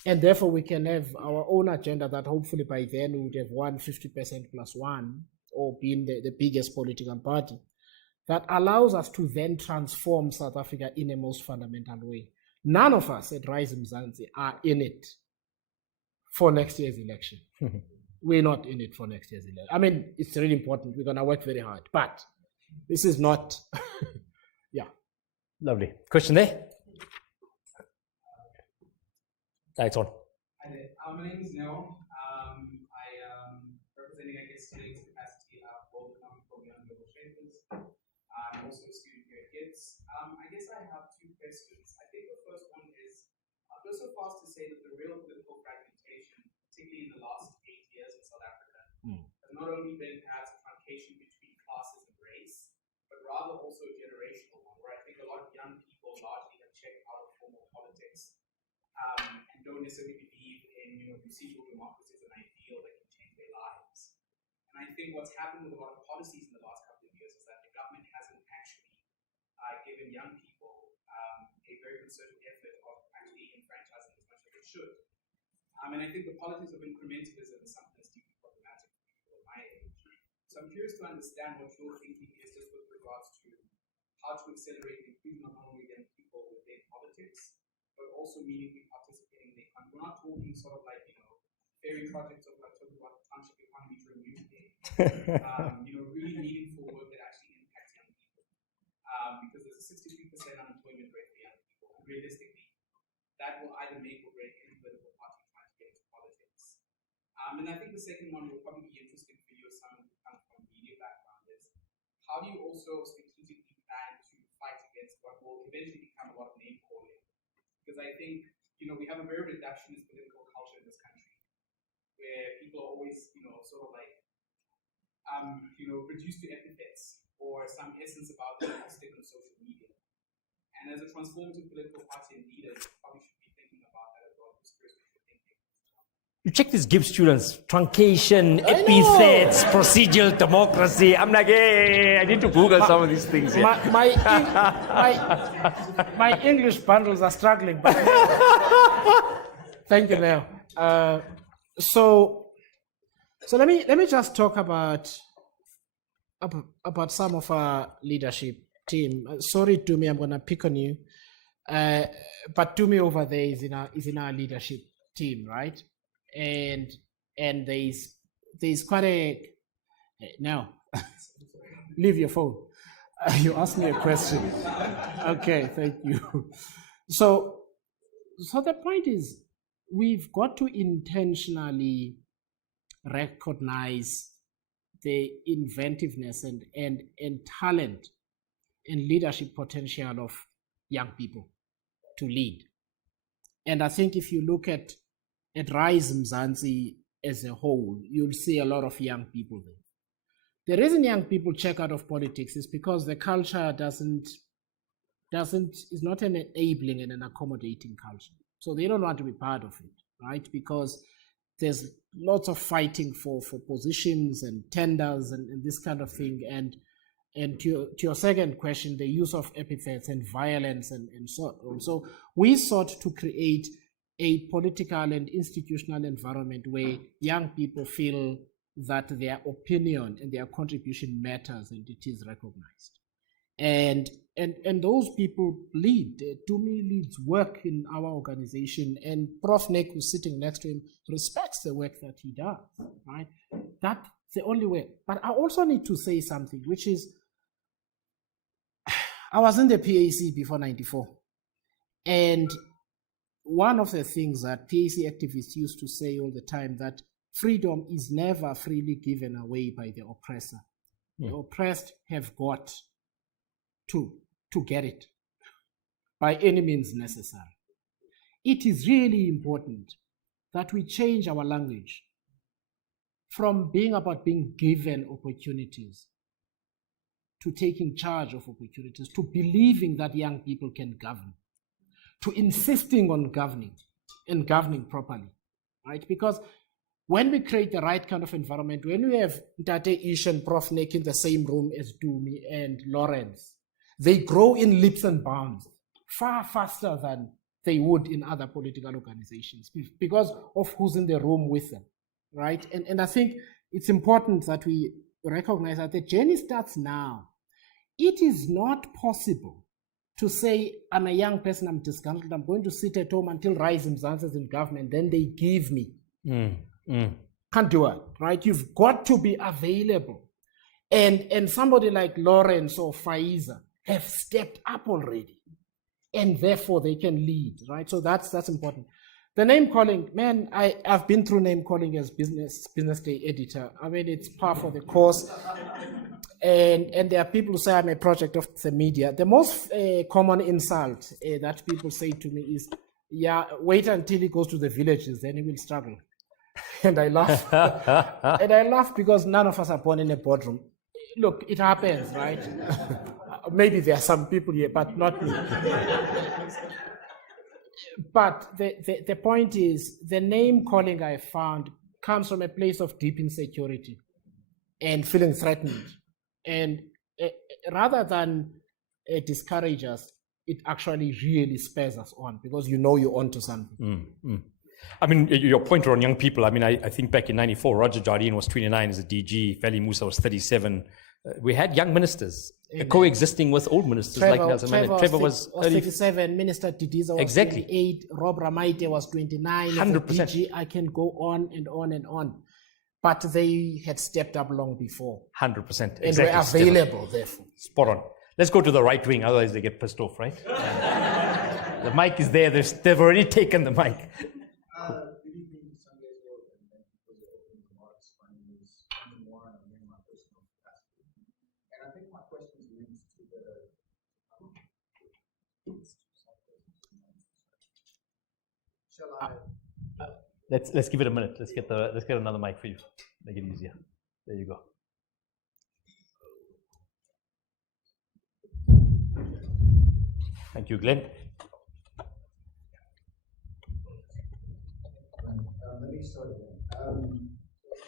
And therefore we can have our own agenda that hopefully by then we would have won 50% plus one, or being the biggest political party, that allows us to then transform South Africa in a most fundamental way. None of us at Rise Mzansi are in it for next year's election. We're not in it for next year's election. I mean, it's really important. We're going to work very hard. But this is not, yeah. Lovely. Question there? That's on. Hi there. My name is Neo. I am representing, I guess, Civic's capacity of World Economic for Young Global Shapers. I'm also a student here at GIBS. I guess I have two questions. I think the first one is, I'll go so far as to say that the real political fragmentation, particularly in the last 8 years in South Africa, has not only been perhaps a truncation between classes and race, but rather also a generational one, where I think a lot of young people largely have checked out of formal politics. And don't necessarily believe in procedural democracy as an ideal that can change their lives. And I think what's happened with a lot of policies in the last couple of years is that the government hasn't actually given young people a very concerted effort of actually enfranchising as much as they should. And I think the politics of incrementalism is something that's deeply problematic for people of my age. So I'm curious to understand what your thinking is just with regards to how to accelerate the inclusion of not only young people within politics, but also meaningfully participating in the economy. We're not talking sort of like, fairy projects of like talking about the township economy during youth day. Really meaningful work that actually impacts young people. Because there's a 63% unemployment rate for young people. And realistically, that will either make or break any political party trying to get into politics. And I think the second one will probably be interesting for you as someone who comes from a media background is, how do you also strategically plan to fight against what will eventually become a lot of name calling? Because I think, we have a very reductionist political culture in this country, where people are always, sort of like, reduced to epithets or some essence about them stick on social media. And as a transformative political party and leader, you probably should be thinking about that as well. Just curious what you're thinking. You check these GIBS students, truncation, epithets, procedural democracy. I'm like, hey, I need to Google some of these things. My English bundles are struggling. But thank you, Leo. So let me just talk about some of our leadership team. Sorry, Dumi, I'm gonna pick on you, but Dumi over there is in our leadership team, right? And there's quite a now. Leave your phone. You asked me a question. Okay, thank you. So the point is, we've got to intentionally recognize the inventiveness and talent and leadership potential of young people to lead. And I think if you look at Rise Mzansi as a whole, you'll see a lot of young people there. The reason young people check out of politics is because the culture is not an enabling and an accommodating culture. So they don't want to be part of it, right? Because there's lots of fighting for positions and tenders and this kind of thing. And to your second question, the use of epithets and violence and so on. So we sought to create a political and institutional environment where young people feel that their opinion and their contribution matters and it is recognized. And those people lead. Tumi leads work in our organization, and Prof. Nick, who's sitting next to him, respects the work that he does, right? That's the only way. But I also need to say something, which is, I was in the PAC before 94, and one of the things that PAC activists used to say all the time, that freedom is never freely given away by the oppressor. The oppressed have got to get it by any means necessary. It is really important that we change our language from being about being given opportunities to taking charge of opportunities, to believing that young people can govern, to insisting on governing and governing properly, right? Because when we create the right kind of environment, when we have Ntate Ish and Prof. Nick in the same room as Dumi and Lawrence, they grow in leaps and bounds far faster than they would in other political organizations because of who's in the room with them, right? And I think it's important that we recognize that the journey starts now. It is not possible to say, I'm a young person, I'm disgruntled, I'm going to sit at home until Rise Mzansi is in government, then they give me. Can't do it, right? You've got to be available. And somebody like Lawrence or Faiza have stepped up already, and therefore they can lead, right? So that's important. The name calling, man, I've been through name calling as business day editor. I mean, it's par for the course. And there are people who say I'm a project of the media. The most common insult that people say to me is, yeah, wait until he goes to the villages, then he will struggle. And I laugh. And I laugh because none of us are born in a boardroom. Look, it happens, right? Maybe there are some people here, but not me. But the point is, the name calling I found comes from a place of deep insecurity and feeling threatened. And rather than discourage us, it actually really spurs us on because you know you're onto something. I mean, your point on young people, I mean, I think back in 94, Roger Jardine was 29 as a DG, Vali Musa was 37. We had young ministers coexisting with old ministers like Nelson Mandela. Trevor was 37, Minister Didiza was 28, Rob Ramaite was 29. 100%. DG, I can go on and on and on. But they had stepped up long before. 100%. And were available, therefore. Spot on. Let's go to the right wing, otherwise they get pissed off, right? The mic is there. They've already taken the mic. Good evening, Songezo, and thank you for your opening remarks. My name is Warren. I'm in my personal capacity. And I think my question is linked to the shall I Let's give it a minute. Let's get another mic for you. Make it easier. There you go. Thank you, Glenn. let me start again.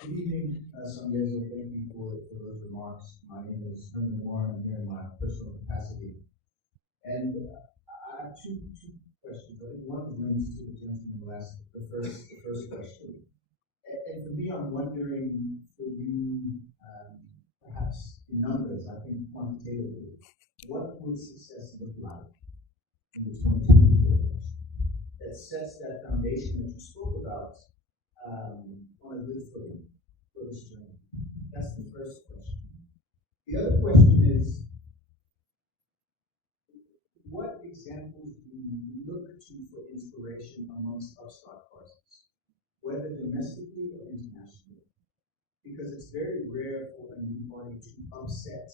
Good evening, Songezo. Thank you for those remarks. My name is Herman Warren. I'm here in my personal capacity. And I have two questions. I think one is linked to the gentleman who asked the first question. And for me, I'm wondering for you, perhaps in numbers, I think quantitatively, what would success look like in the 2024 election that sets that foundation that you spoke about on a good footing for this journey? That's the first question. The other question is, what examples do you look to for inspiration amongst upstart parties, whether domestically or internationally? Because it's very rare for a new party to upset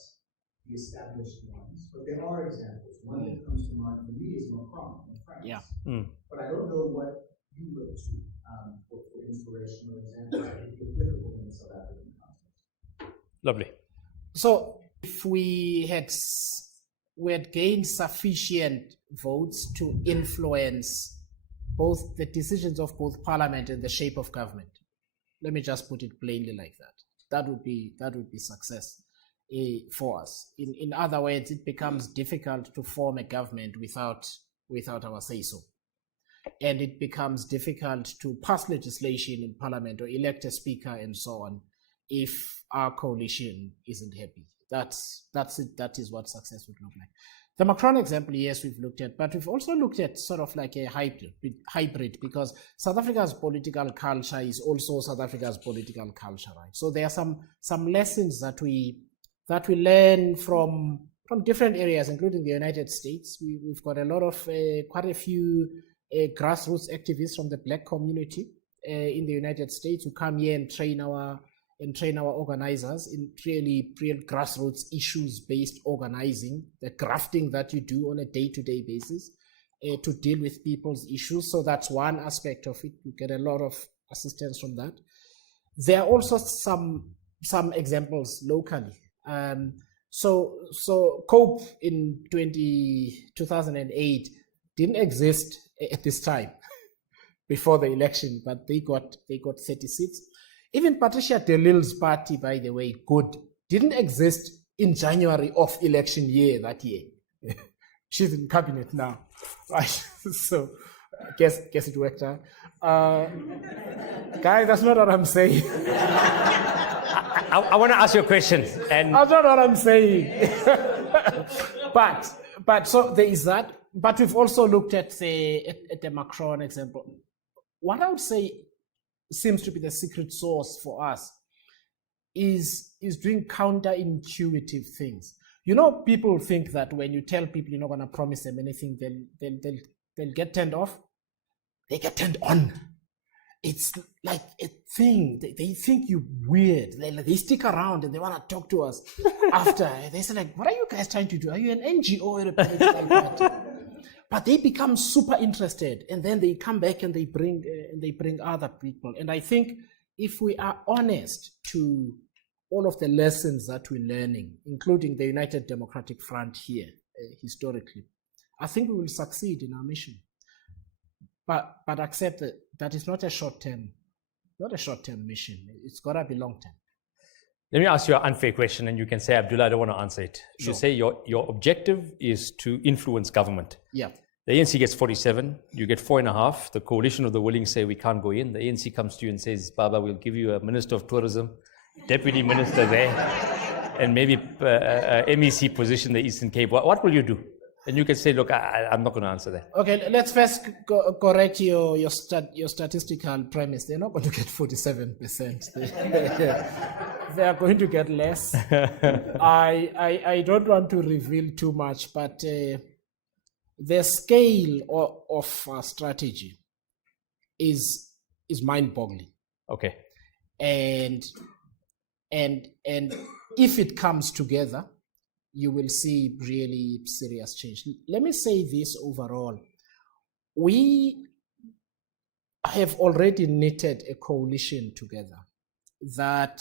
the established ones, but there are examples. One that comes to mind for me is Macron in France. Yeah. But I don't know what you look to for inspirational examples that would be applicable in the South African context. Lovely. So if we had gained sufficient votes to influence both the decisions of both parliament and the shape of government, let me just put it plainly like that. That would be success for us. In other words, it becomes difficult to form a government without our say-so. And it becomes difficult to pass legislation in parliament or elect a speaker and so on if our coalition isn't happy. That's it. That is what success would look like. The Macron example, yes, we've looked at, but we've also looked at sort of like a hybrid because South Africa's political culture is also South Africa's political culture, right? So there are some lessons that we learn from different areas, including the United States. We've got a lot of quite a few grassroots activists from the Black community in the United States who come here and train our organizers in really real grassroots issues-based organizing, the grafting that you do on a day-to-day basis to deal with people's issues. So that's one aspect of it. You get a lot of assistance from that. There are also some examples locally. So COPE in 2008 didn't exist at this time before the election, but they got 30 seats. Even Patricia de Lille's party, by the way, GOOD, didn't exist in January of election year that year. She's in cabinet now, right? So I guess it worked out. Guy, that's not what I'm saying. I want to ask you a question. And That's not what I'm saying. but so there is that. But we've also looked at the Macron example. What I would say seems to be the secret sauce for us is doing counterintuitive things. You know, people think that when you tell people you're not going to promise them anything, they'll get turned off. they get turned on. It's like a thing. They think you're weird. They stick around and they want to talk to us after. They say like, what are you guys trying to do? Are you an NGO or a political party? But they become super interested, and then they come back and they bring other people. And I think if we are honest to all of the lessons that we're learning, including the United Democratic Front here, historically, I think we will succeed in our mission. But accept that it's not a short-term mission. It's got to be long-term. Let me ask you an unfair question, and you can say, Abdullah, I don't want to answer it. You Sure. say your objective is to influence government. Yeah. The ANC gets 47, you get 4.5. The coalition of the willing say we can't go in. The ANC comes to you and says, Baba, we'll give you a Minister of Tourism, Deputy Minister there, and maybe MEC position in the Eastern Cape. What will you do? And you can say, look, I'm not going to answer that. Okay, let's first correct your statistical premise. They're not going to get 47%. They are going to get less. I don't want to reveal too much, but the scale of our strategy is mind-boggling. Okay. And if it comes together, you will see really serious change. Let me say this overall. We have already knitted a coalition together that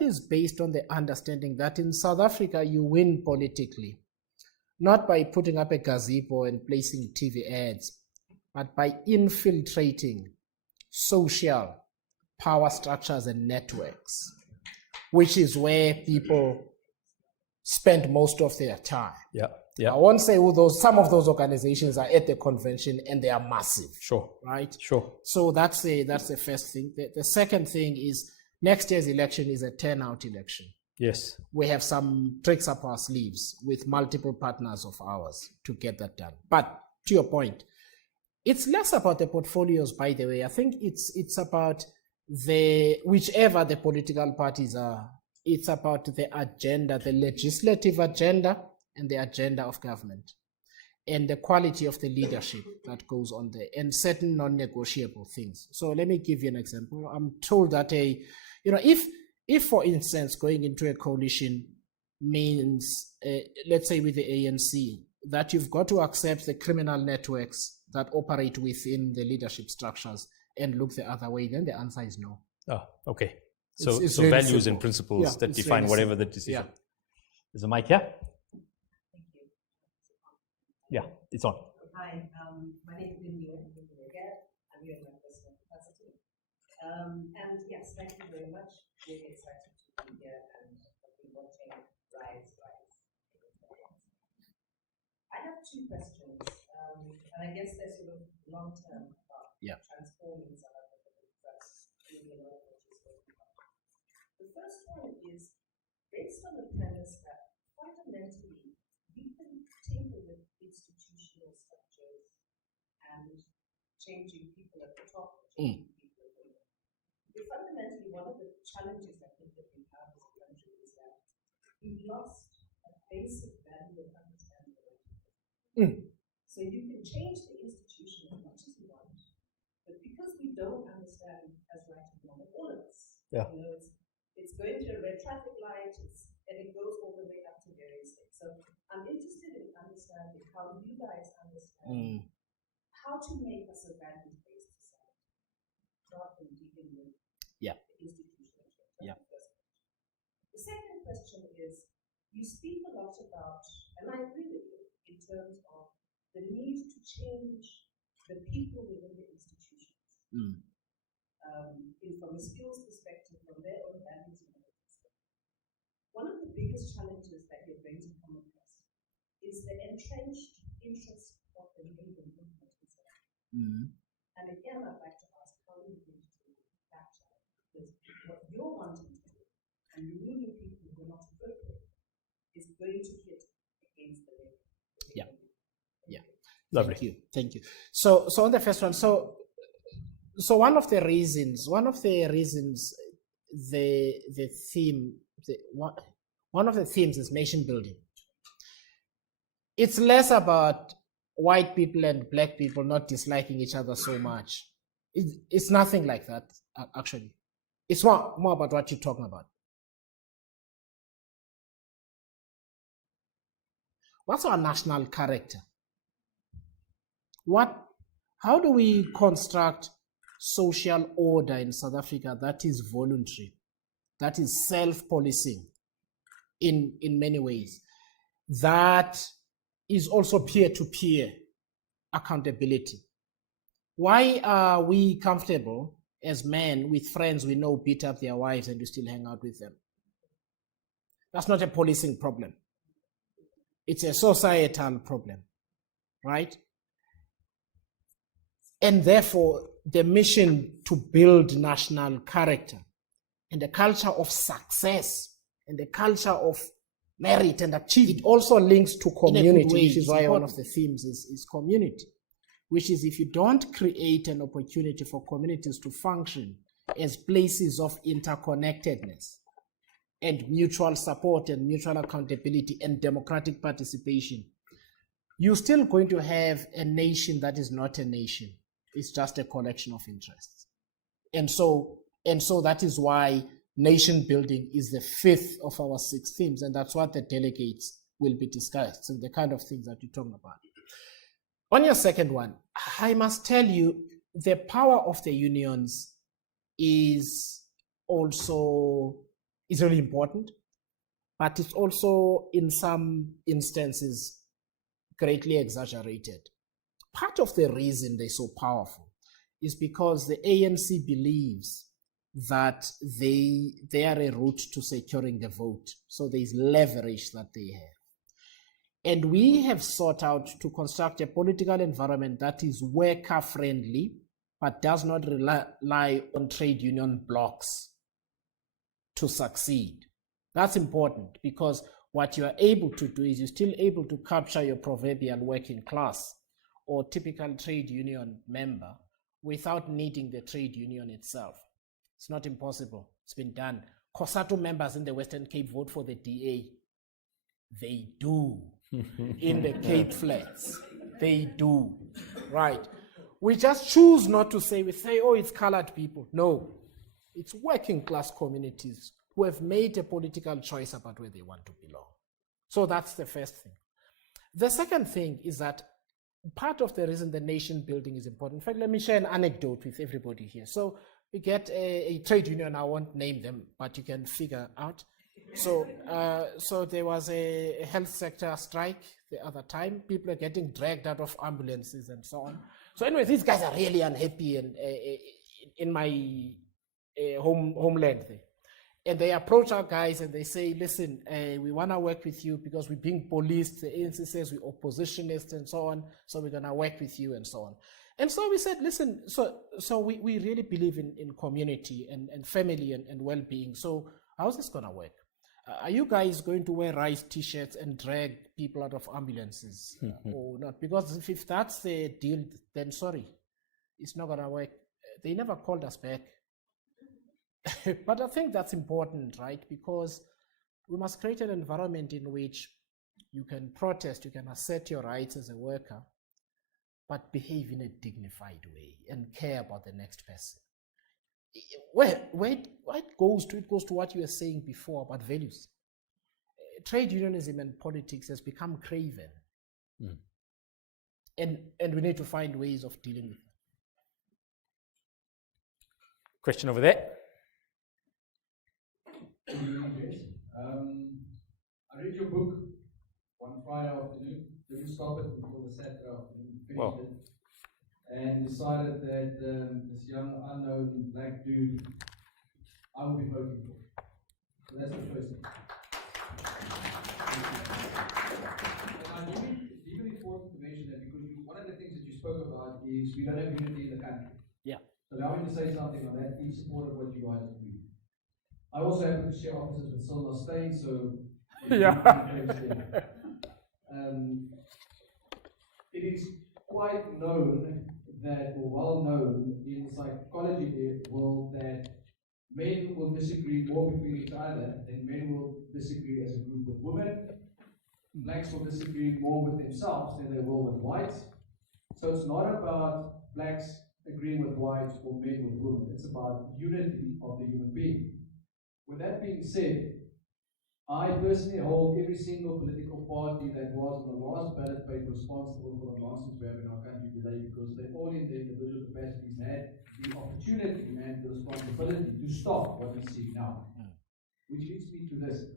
is based on the understanding that in South Africa you win politically, not by putting up a gazebo and placing TV ads, but by infiltrating social power structures and networks, which is where people spend most of their time. Yeah. Yeah. I won't say who some of those organizations are at the convention and they are massive. Sure. Right? Sure. So that's the first thing. The second thing is next year's election is a turnout election. Yes. We have some tricks up our sleeves with multiple partners of ours to get that done. But to your point, it's less about the portfolios, by the way. I think it's about whichever the political parties are, it's about the agenda, the legislative agenda and the agenda of government and the quality of the leadership that goes on there and certain non-negotiable things. So let me give you an example. I'm told that if for instance, going into a coalition means, let's say with the ANC, that you've got to accept the criminal networks that operate within the leadership structures and look the other way, then the answer is no. Oh, okay. So It's so really values simple. and principles Yeah, that it's define really whatever simple. the decision. Yeah. There's a mic here? Yeah, it's on. Hi, my name is Lindy again. I'm here in my personal capacity. And yes, thank you very much. Really excited to be here and I've been watching Rise. I have two questions, and I guess they're sort of long-term about transforming South Africa first, maybe a lot of what you're talking about. The first one is based on the premise that fundamentally we can tinker with institutional structures and changing people at the top, changing people at the bottom. But fundamentally, one of the challenges I think that we have as a country is that we've lost a basic value of understanding the right. So you can change the institution as much as you want, but because we don't understand as right and wrong, all of us, it's going to a red traffic light, and it goes all the way up to various things. So I'm interested in understanding how you guys understand how to make us a values-based society, rather than dealing with the institutional change. That's the first question. The second question is, you speak a lot about, and I agree with you, in terms of the need to change the people within the institutions. From a skills perspective, from their own values and other perspective. One of the biggest challenges that you're going to come across is the entrenched interest of the labor movement itself. And again, I'd like to ask how are you going to deal with that challenge? Because what you're wanting to do and removing people who are not appropriate is going to hit against the labor. Lovely. Thank you. So on the first one, so one of the reasons, the theme, one of the themes is nation building. It's less about white people and black people not disliking each other so much. It's nothing like that, actually. It's more about what you're talking about. What's our national character? How do we construct social order in South Africa that is voluntary, that is self-policing in many ways, that is also peer-to-peer accountability? Why are we comfortable as men with friends we know beat up their wives and you still hang out with them? That's not a policing problem. It's a societal problem, right? And therefore, the mission to build national character and the culture of success and the culture of merit and achievement, it also links to community, which is why one of the themes is community, which is if you don't create an opportunity for communities to function as places of interconnectedness and mutual support and mutual accountability and democratic participation, you're still going to have a nation that is not a nation. It's just a collection of interests. And so that is why nation building is the fifth of our 6 themes, and that's what the delegates will be discussing, the kind of things that you're talking about. On your second one, I must tell you, the power of the unions is really important, but it's also in some instances greatly exaggerated. Part of the reason they're so powerful is because the ANC believes that they are a route to securing the vote. So there's leverage that they have. And we have sought out to construct a political environment that is worker-friendly, but does not rely on trade union blocks to succeed. That's important because what you are able to do is you're still able to capture your proverbial working class or typical trade union member without needing the trade union itself. It's not impossible. It's been done. COSATU members in the Western Cape vote for the DA. They do. In the Cape Flats. They do. Right. We just choose not to say, we say, oh, it's colored people. No. It's working class communities who have made a political choice about where they want to belong. So that's the first thing. The second thing is that part of the reason the nation building is important. In fact, let me share an anecdote with everybody here. So we get a trade union, I won't name them, but you can figure out. So there was a health sector strike the other time. People are getting dragged out of ambulances and so on. So anyway, these guys are really unhappy in my homeland there. And they approach our guys and they say, listen, we want to work with you because we're being policed. The ANC says we're oppositionists and so on. So we're going to work with you and so on. And so we said, listen, so we really believe in community and family and well-being. So how's this going to work? Are you guys going to wear rice t-shirts and drag people out of ambulances or not? Because if that's the deal, then sorry, it's not going to work. They never called us back. But I think that's important, right? Because we must create an environment in which you can protest, you can assert your rights as a worker, but behave in a dignified way and care about the next person. Where it goes to what you were saying before about values. Trade unionism and politics has become craven. And we need to find ways of dealing with it. Question over there. Good evening, Jess. I read your book one Friday afternoon. Didn't stop it until the Saturday afternoon. Finished it. And decided that this young unknown black dude I will be voting for. So that's the first thing. And I give it important to mention that because one of the things that you spoke about is we don't have unity in the country. Yeah. So allow me to say something on that in support of what you guys are doing. I also happen to share offices with Silver Stain, so yeah. It is quite known that, or well known in the psychology world, that men will disagree more between each other than men will disagree as a group with women, blacks will disagree more with themselves than they will with whites. So it's not about blacks agreeing with whites or men with women. It's about unity of the human being. With that being said, I personally hold every single political party that was on the last ballot paper responsible for the nonsense we have in our country today, because they all in their individual capacities had the opportunity and the responsibility to stop what we see now. Which leads me to this.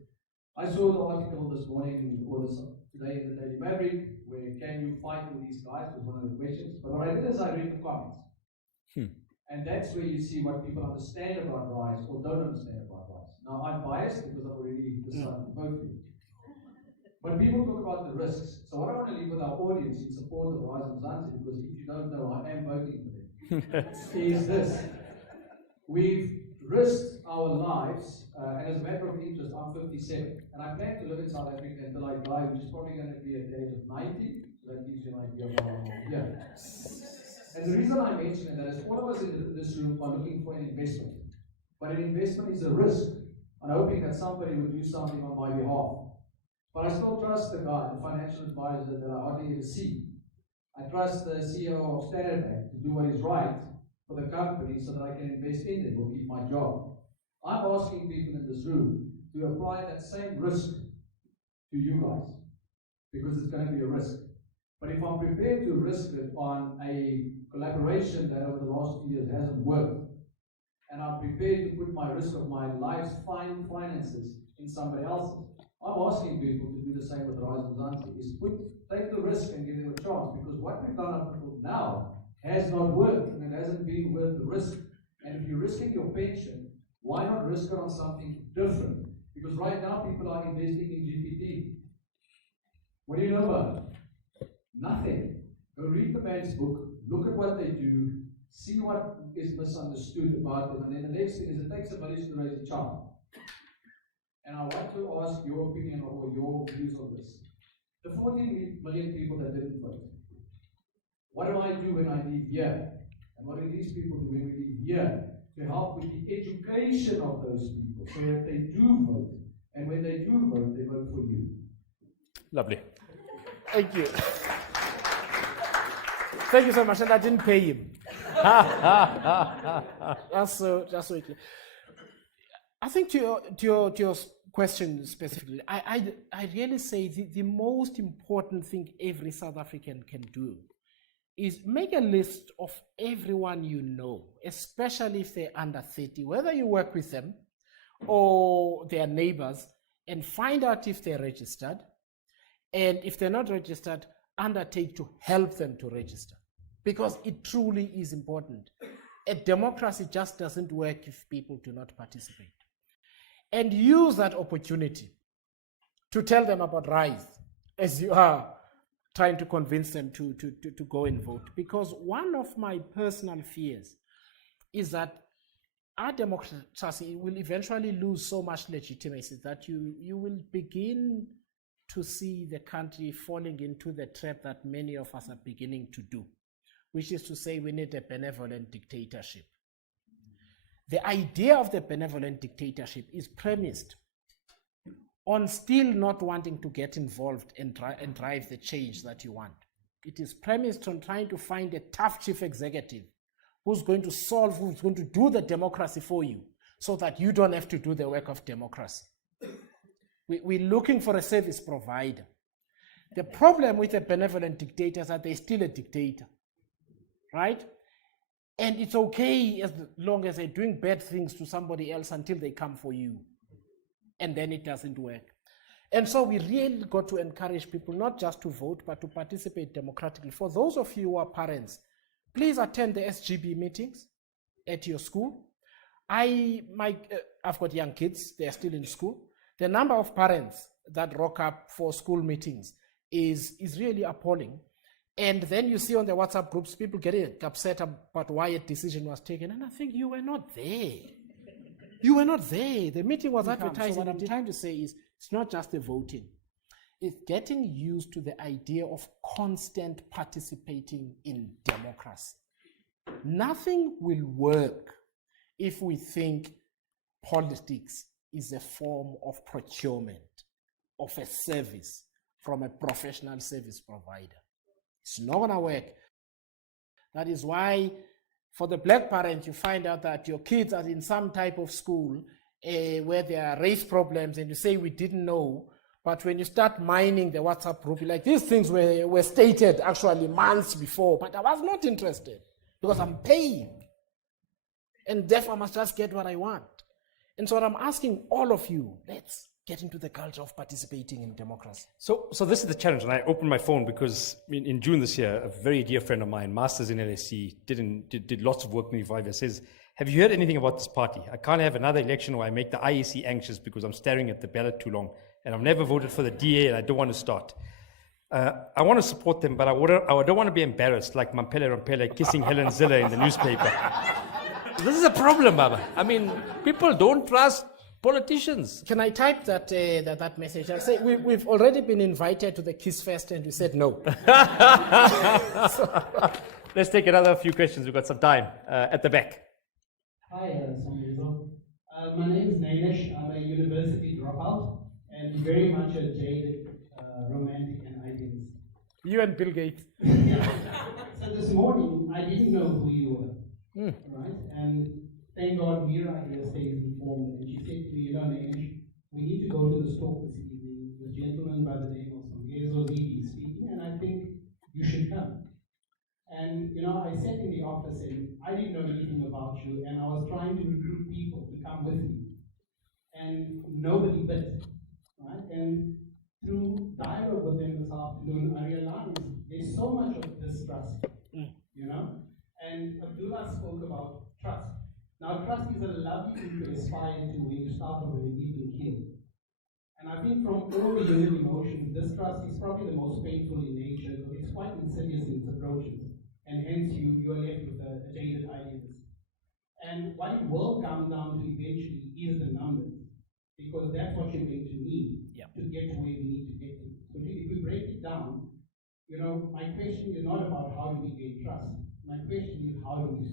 I saw the article this morning, or today in the Daily Maverick, where can you fight with these guys, was one of the questions. But what I did is I read the comments. And that's where you see what people understand about RISE or don't understand about RISE. Now, I'm biased because I've already decided to vote for you. But people talk about the risks. So what I want to leave with our audience in support of RISE and Mzansi, because if you don't know, I am voting for them, is this. We've risked our lives, and as a matter of interest, I'm 57, and I plan to live in South Africa until I die, which is probably going to be at the age of 90, so that gives you an idea of how long I'm here. And the reason I mention that is all of us in this room are looking for an investment. But an investment is a risk. I'm hoping that somebody will do something on my behalf. But I still trust the guy, the financial advisor that I hardly ever see. I trust the CEO of Standard Bank to do what is right for the company so that I can invest in them or keep my job. I'm asking people in this room to apply that same risk to you guys, because it's going to be a risk. But if I'm prepared to risk it on a collaboration that over the last 2 years hasn't worked, and I'm prepared to put my risk of my life's finances in somebody else's, I'm asking people to do the same with RISE and Mzansi, is take the risk and give them a chance, because what we've done up until now has not worked, and it hasn't been worth the risk. And if you're risking your pension, why not risk it on something different? Because right now people are investing in GPT. What do you know about it? Nothing. Go read the man's book, look at what they do, see what is misunderstood about them, and then the next thing is it takes a village to raise a child. And I want to ask your opinion or your views on this. The 14 million people that didn't vote. What do I do when I leave here? And what do these people do when we leave here to help with the education of those people so that they do vote? And when they do vote, they vote for you. Lovely. Thank you. Thank you so much, and I didn't pay him. Just so clear. I think to your question specifically, I really say the most important thing every South African can do is make a list of everyone you know, especially if they're under 30, whether you work with them or their neighbors, and find out if they're registered. And if they're not registered, undertake to help them to register, because it truly is important. A democracy just doesn't work if people do not participate. And use that opportunity to tell them about RISE as you are trying to convince them to go and vote. Because one of my personal fears is that our democracy will eventually lose so much legitimacy that you will begin to see the country falling into the trap that many of us are beginning to do, which is to say we need a benevolent dictatorship. The idea of the benevolent dictatorship is premised on still not wanting to get involved and drive the change that you want. It is premised on trying to find a tough chief executive who's going to do the democracy for you so that you don't have to do the work of democracy. We're looking for a service provider. The problem with a benevolent dictator is that they're still a dictator, right? And it's okay as long as they're doing bad things to somebody else until they come for you. And then it doesn't work. And so we really got to encourage people not just to vote, but to participate democratically. For those of you who are parents, please attend the SGB meetings at your school. I've got young kids, they're still in school. The number of parents that rock up for school meetings is really appalling. And then you see on the WhatsApp groups, people getting upset about why a decision was taken. And I think you were not there. You were not there. The meeting was advertised. So what I'm trying to say is, it's not just the voting. It's getting used to the idea of constant participating in democracy. Nothing will work if we think politics is a form of procurement, of a service, from a professional service provider. It's not going to work. That is why, for the black parent, you find out that your kids are in some type of school where there are race problems, and you say, we didn't know. But when you start mining the WhatsApp group, like these things were stated actually months before, but I was not interested because I'm paying. And therefore, I must just get what I want. And so what I'm asking all of you, let's get into the culture of participating in democracy. So this is the challenge, and I opened my phone because in June this year, a very dear friend of mine, masters in LSE, did lots of work with me for 5 years, says, have you heard anything about this party? I can't have another election where I make the IEC anxious because I'm staring at the ballot too long, and I've never voted for the DA, and I don't want to start. I want to support them, but I don't want to be embarrassed like Mampele Rampele kissing Helen Ziller in the newspaper. This is a problem, Baba. I mean, people don't trust politicians. Can I type that message? I'll say we've already been invited to the Kiss Fest and we said no. Let's take another few questions. We've got some time at the back. Hi, Songezo. My name is Nainish. I'm a university dropout and very much a jaded romantic and idealist. You and Bill Gates. So this morning, I didn't know who you were. Right? And thank God Mira here stays informed. And she said to me, you know, Nainish, we need to go to the store this evening. The gentleman by the name of Songezo Zibi is speaking, and I think you should come. And, you know, I sat in the office and I didn't know anything about you, and I was trying to recruit people to come with me. And nobody bit, right? And through dialogue with them this afternoon, I realized there's so much of distrust, you know? And Abdullah spoke about trust. Now, trust is a lovely thing to aspire to when you start off with an even keel. And I think from all the human emotions, distrust is probably the most painful in nature because it's quite insidious in its approaches. And hence you are left with a jaded idealist. And what it will come down to eventually is the numbers, because that's what you're going to need to get to where we need to get to. So if we break it down, you know, my question is not about how do we gain trust. My question is how do we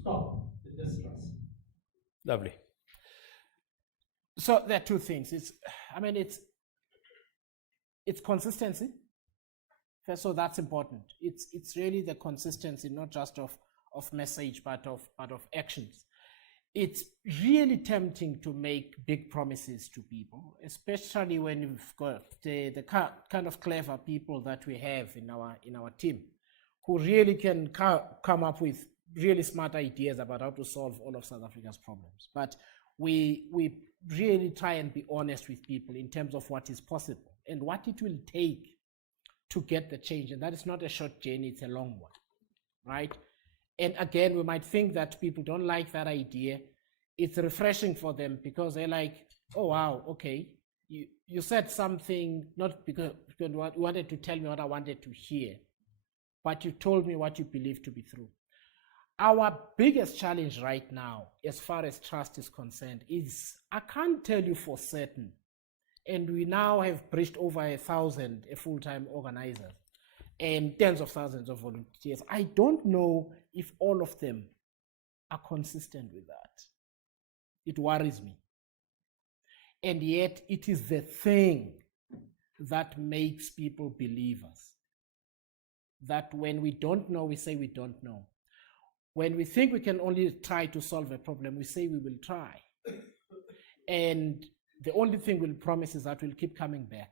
stop the distrust? Lovely. So there are two things. It's consistency. So that's important. It's really the consistency, not just of message, but of actions. It's really tempting to make big promises to people, especially when you've got the kind of clever people that we have in our team, who really can come up with really smart ideas about how to solve all of South Africa's problems. But we really try and be honest with people in terms of what is possible and what it will take to get the change. And that is not a short journey, it's a long one, right? And again, we might think that people don't like that idea. It's refreshing for them because they're like, oh, wow, okay. You said something, not because you wanted to tell me what I wanted to hear, but you told me what you believe to be true. Our biggest challenge right now, as far as trust is concerned, is I can't tell you for certain. And we now have breached over 1,000 full-time organizers and tens of thousands of volunteers. I don't know if all of them are consistent with that. It worries me. And yet it is the thing that makes people believe us. That when we don't know, we say we don't know. When we think we can only try to solve a problem, we say we will try. And the only thing we'll promise is that we'll keep coming back,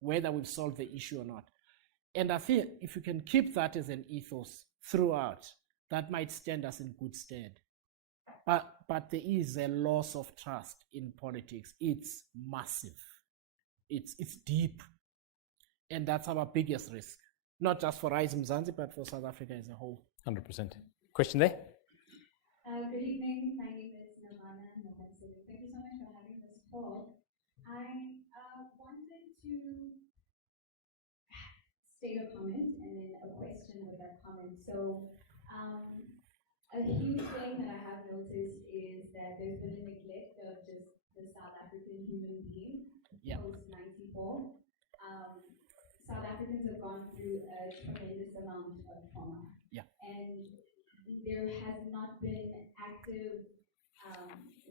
whether we've solved the issue or not. And I think if you can keep that as an ethos throughout, that might stand us in good stead. But there is a loss of trust in politics. It's massive. It's deep. And that's our biggest risk, not just for Rise Mzansi, but for South Africa as a whole. 100%. Question there? Good evening. My name is Nirvana Mzansi. Thank you so much for having this talk. I wanted to state a comment and then a question with that comment. So a huge thing that I have noticed is that there's been a neglect of just the South African human being post 94. South Africans have gone through a tremendous amount of trauma. And there has not been active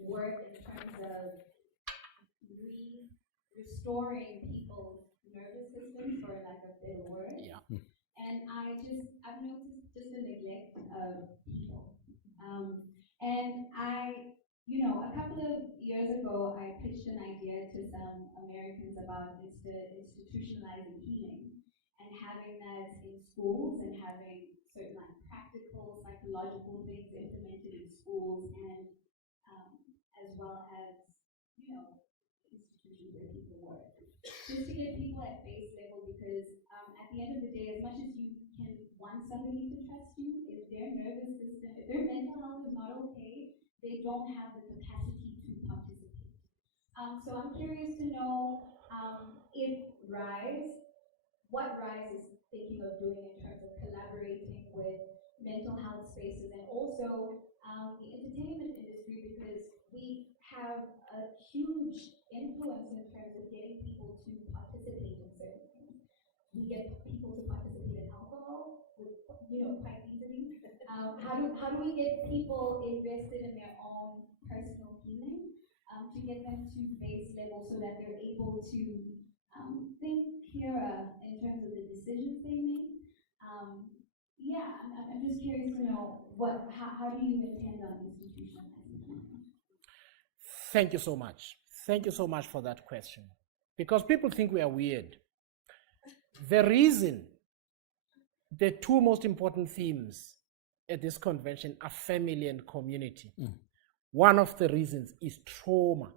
work in terms of restoring people's nervous system, for lack of a better word. Yeah. And I've noticed just the neglect of people. And a couple of years ago, I pitched an idea to some Americans about institutionalizing healing and having that in schools and having certain like practical psychological things implemented in schools and as well as, institutions where people work. Just to get people at base level because at the end of the day, as much as you can want somebody to trust you, if their nervous system, if their mental health is not okay, they don't have the capacity to participate. So I'm curious to know if what RISE is thinking of doing in terms of collaborating with mental health spaces and also the entertainment industry because we have a huge influence in terms of getting people to participate in certain things. We get people to participate in alcohol, quite easily. How do we get people invested in their own personal healing to get them to base level so that they're able to think clearer in terms of the decisions they make? I'm just curious to know how do you intend on institutionalizing? Thank you so much. Thank you so much for that question. Because people think we are weird. The reason the two most important themes at this convention are family and community. One of the reasons is trauma.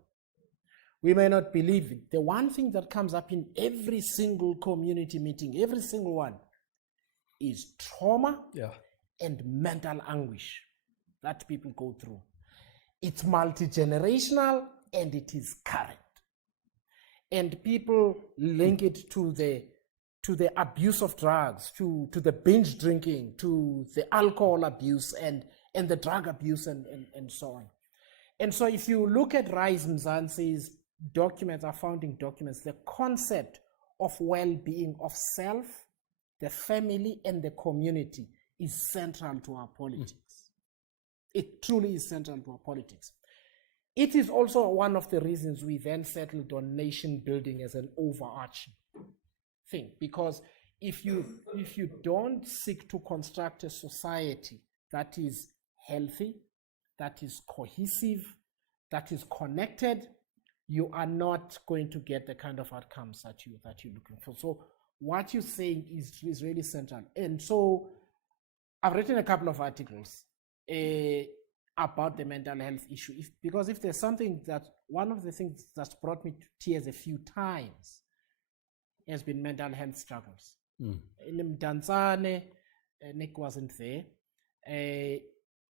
We may not believe it. The one thing that comes up in every single community meeting, every single one, is trauma and mental anguish that people go through. It's multi-generational and it is current. And people link it to the abuse of drugs, to the binge drinking, to the alcohol abuse and the drug abuse and so on. And so if you look at Rise Mzansi's documents, our founding documents, the concept of well-being of self, the family, and the community is central to our politics. It truly is central to our politics. It is also one of the reasons we then settled on nation building as an overarching thing, because if you don't seek to construct a society that is healthy, that is cohesive, that is connected, you are not going to get the kind of outcomes that you're looking for. So what you're saying is really central. And so I've written a couple of articles about the mental health issue. Because if there's something that, one of the things that's brought me to tears a few times has been mental health struggles. In Mzansi, Nick wasn't there.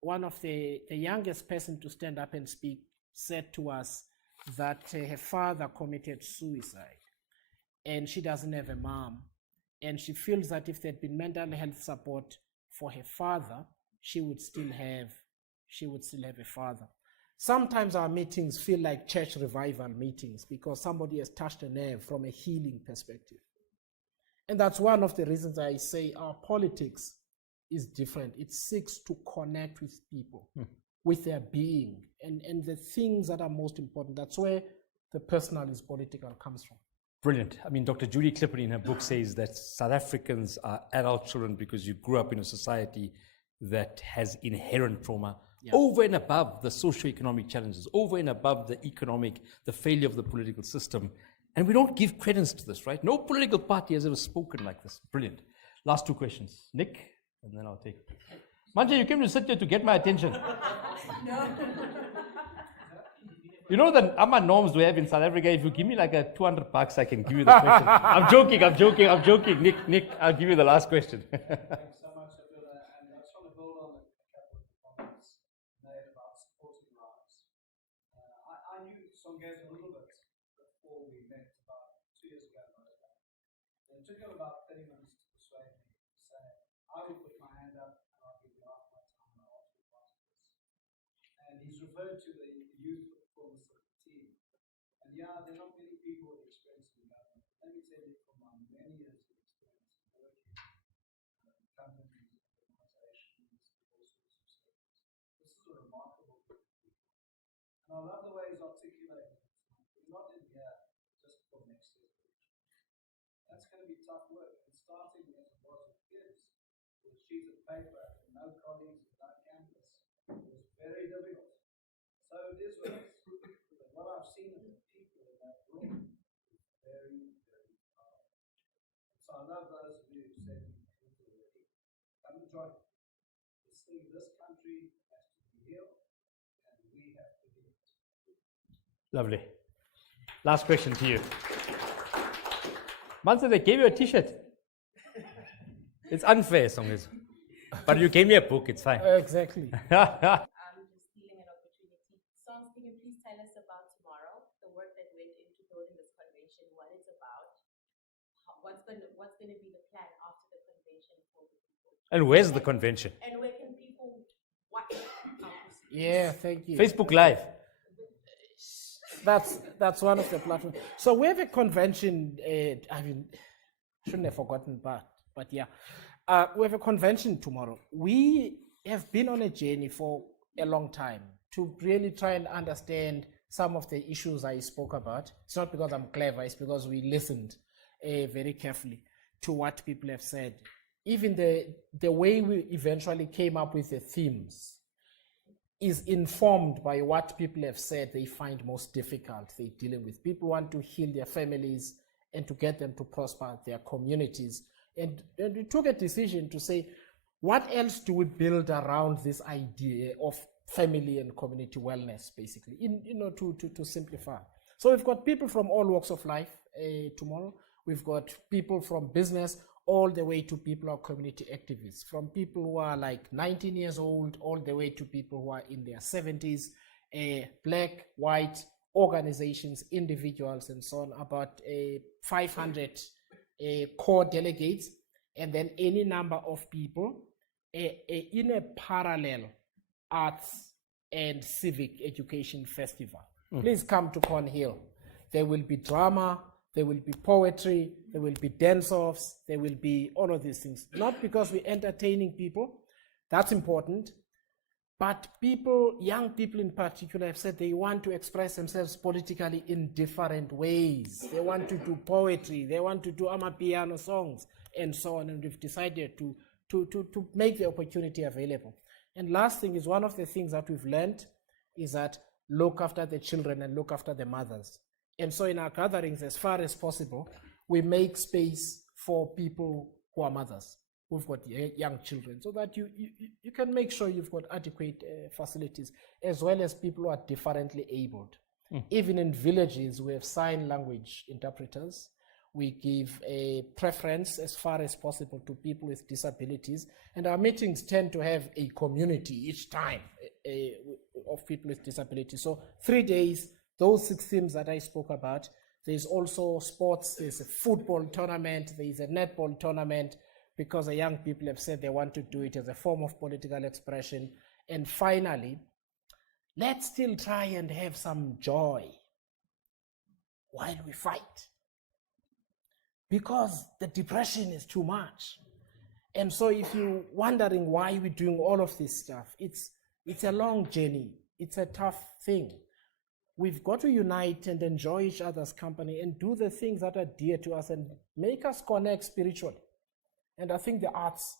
One of the youngest person to stand up and speak said to us that her father committed suicide and she doesn't have a mom. And she feels that if there'd been mental health support for her father, she would still have a father. Sometimes our meetings feel like church revival meetings because somebody has touched a nerve from a healing perspective. And that's one of the reasons I say our politics is different. It seeks to connect with people, with their being, and the things that are most important. That's where the personal is political comes from. Brilliant. I mean, Dr. Judy Clifford in her book says that South Africans are adult children because you grew up in a society that has inherent trauma over and above the socio-economic challenges, over and above the failure of the political system. And we don't give credence to this, right? No political party has ever spoken like this. Brilliant. Last two questions. Nick, and then I'll take it. Manje, you came to sit here to get my attention. No. You know the norms we have in South Africa, if you give me like $200, I can give you the question. I'm joking. Nick, I'll give you the last question. Thanks so much, Abdullah. And I just want to build on a couple of comments made about supporting rights. I knew Songezo a little bit before we met about 2 years ago. It took him about 30 minutes to persuade me to say, I will put my hand up and I'll give you half my time and I'll ask you part of this. And he's referred to the youth performance of the team. And there are not many people with experience in government. Let me tell you from my many years of experience in working in companies, organizations, all sorts of sectors. This is a remarkable group of people. And I love the way he's articulated it. We're not in here just for next year's election. going to be tough work. And starting as it was with GIBS, with sheets of paper, and no colleagues, no campus, was very difficult. So it is with us. But what I've seen in the people in that room is very, very hard. So I love those of you who said already, come and join. This country has to be healed, and we have to heal it. Lovely. Last question to you. Mzansi, they gave you a t-shirt. It's unfair, Songezo. But you gave me a book, it's fine. Exactly. Just stealing an opportunity. Songs, can you please tell us about tomorrow, the work that went into building this convention, what it's about, what's going to be the plan after the convention for the people? And where's the convention? And where can people watch it? Yeah, thank you. Facebook Live. That's one of the platforms. So we have a convention. Shouldn't have forgotten, but yeah, we have a convention tomorrow. We have been on a journey for a long time to really try and understand some of the issues I spoke about. It's not because I'm clever; it's because we listened very carefully to what people have said. Even the way we eventually came up with the themes is informed by what people have said they find most difficult they're dealing with. People want to heal their families and to get them to prosper their communities. And we took a decision to say, what else do we build around this idea of family and community wellness, basically, to simplify. So we've got people from all walks of life tomorrow. We've got people from business all the way to people who are community activists, from people who are like 19 years old all the way to people who are in their 70s, black, white, organizations, individuals, and so on, about 500 core delegates, and then any number of people in a parallel arts and civic education festival. Please come to Cornhill. There will be drama, there will be poetry, there will be dance-offs, there will be all of these things. Not because we're entertaining people, that's important, but people, young people in particular, have said they want to express themselves politically in different ways. They want to do poetry, they want to do amapiano songs, and so on, and we've decided to make the opportunity available. And last thing is, one of the things that we've learned is that look after the children and look after the mothers. And so in our gatherings, as far as possible, we make space for people who are mothers, who've got young children, so that you can make sure you've got adequate facilities, as well as people who are differently abled. Even in villages, we have sign language interpreters. We give a preference as far as possible to people with disabilities. And our meetings tend to have a community each time of people with disabilities. So 3 days, those 6 themes that I spoke about. There's also sports, there's a football tournament, there's a netball tournament, because the young people have said they want to do it as a form of political expression. And finally, let's still try and have some joy while we fight, because the depression is too much. And so if you're wondering why we're doing all of this stuff, it's a long journey. It's a tough thing. We've got to unite and enjoy each other's company and do the things that are dear to us and make us connect spiritually. And I think the arts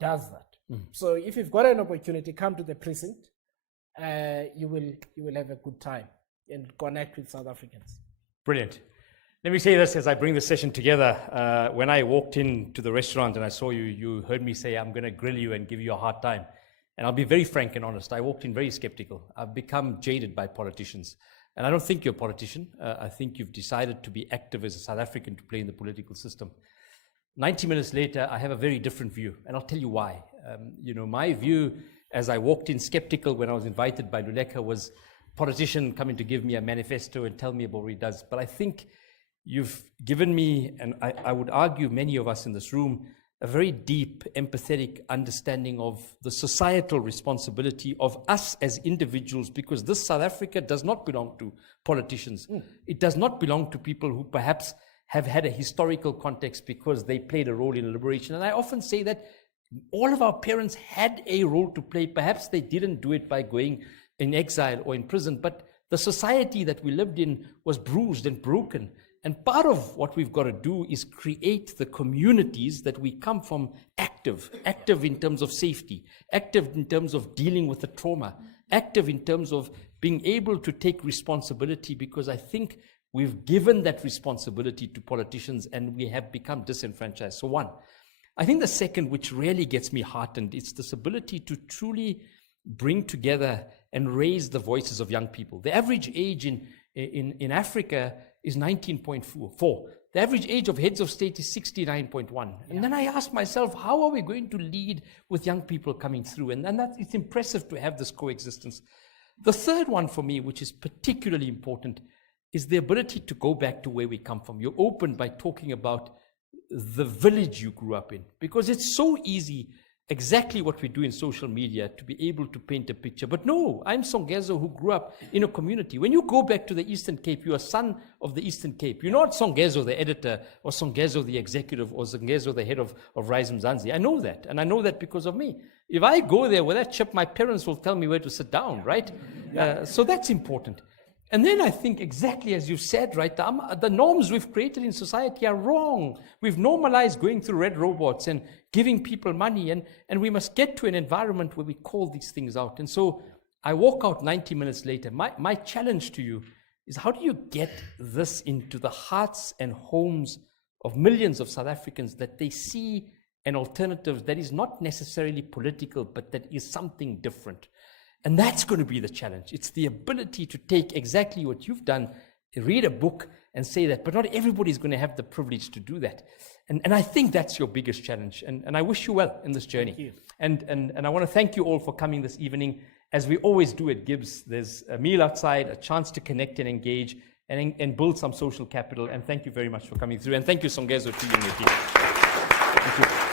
does that. So if you've got an opportunity, come to the precinct. You will have a good time and connect with South Africans. Brilliant. Let me say this as I bring the session together. When I walked into the restaurant and I saw you, you heard me say, I'm going to grill you and give you a hard time. And I'll be very frank and honest. I walked in very skeptical. I've become jaded by politicians. And I don't think you're a politician. I think you've decided to be active as a South African to play in the political system. 90 minutes later, I have a very different view. And I'll tell you why. My view as I walked in skeptical when I was invited by Luleka was politician coming to give me a manifesto and tell me about what he does. But I think you've given me, and I would argue many of us in this room, a very deep, empathetic understanding of the societal responsibility of us as individuals, because this South Africa does not belong to politicians. It does not belong to people who perhaps have had a historical context because they played a role in liberation. And I often say that all of our parents had a role to play. Perhaps they didn't do it by going in exile or in prison, but the society that we lived in was bruised and broken. And part of what we've got to do is create the communities that we come from active in terms of safety, active in terms of dealing with the trauma, active in terms of being able to take responsibility, because I think we've given that responsibility to politicians and we have become disenfranchised. So one. I think the second, which really gets me heartened, it's this ability to truly bring together and raise the voices of young people. The average age in Africa is 19.4. The average age of heads of state is 69.1. And then I ask myself, how are we going to lead with young people coming through? And it's impressive to have this coexistence. The third one for me, which is particularly important, is the ability to go back to where we come from. You opened by talking about the village you grew up in, because it's so easy, exactly what we do in social media, to be able to paint a picture. But no, I'm Songezo, who grew up in a community. When you go back to the Eastern Cape, you're a son of the Eastern Cape. You're not Songezo, the editor, or Songezo, the executive, or Songezo, the head of Rise Mzansi. I know that, and I know that because of me. If I go there with that chip, my parents will tell me where to sit down, right? So that's important. And then I think, exactly as you said, right, the norms we've created in society are wrong. We've normalized going through red robots and giving people money, and we must get to an environment where we call these things out. And so I walk out 90 minutes later. My challenge to you is, how do you get this into the hearts and homes of millions of South Africans, that they see an alternative that is not necessarily political, but that is something different? And that's going to be the challenge. It's the ability to take exactly what you've done, read a book and say that, but not everybody's going to have the privilege to do that. And I think that's your biggest challenge. And I wish you well in this journey. Thank you. And I want to thank you all for coming this evening. As we always do at GIBS, there's a meal outside, a chance to connect and engage and build some social capital. And thank you very much for coming through. And thank you, Songezo, to you and your team. Thank you.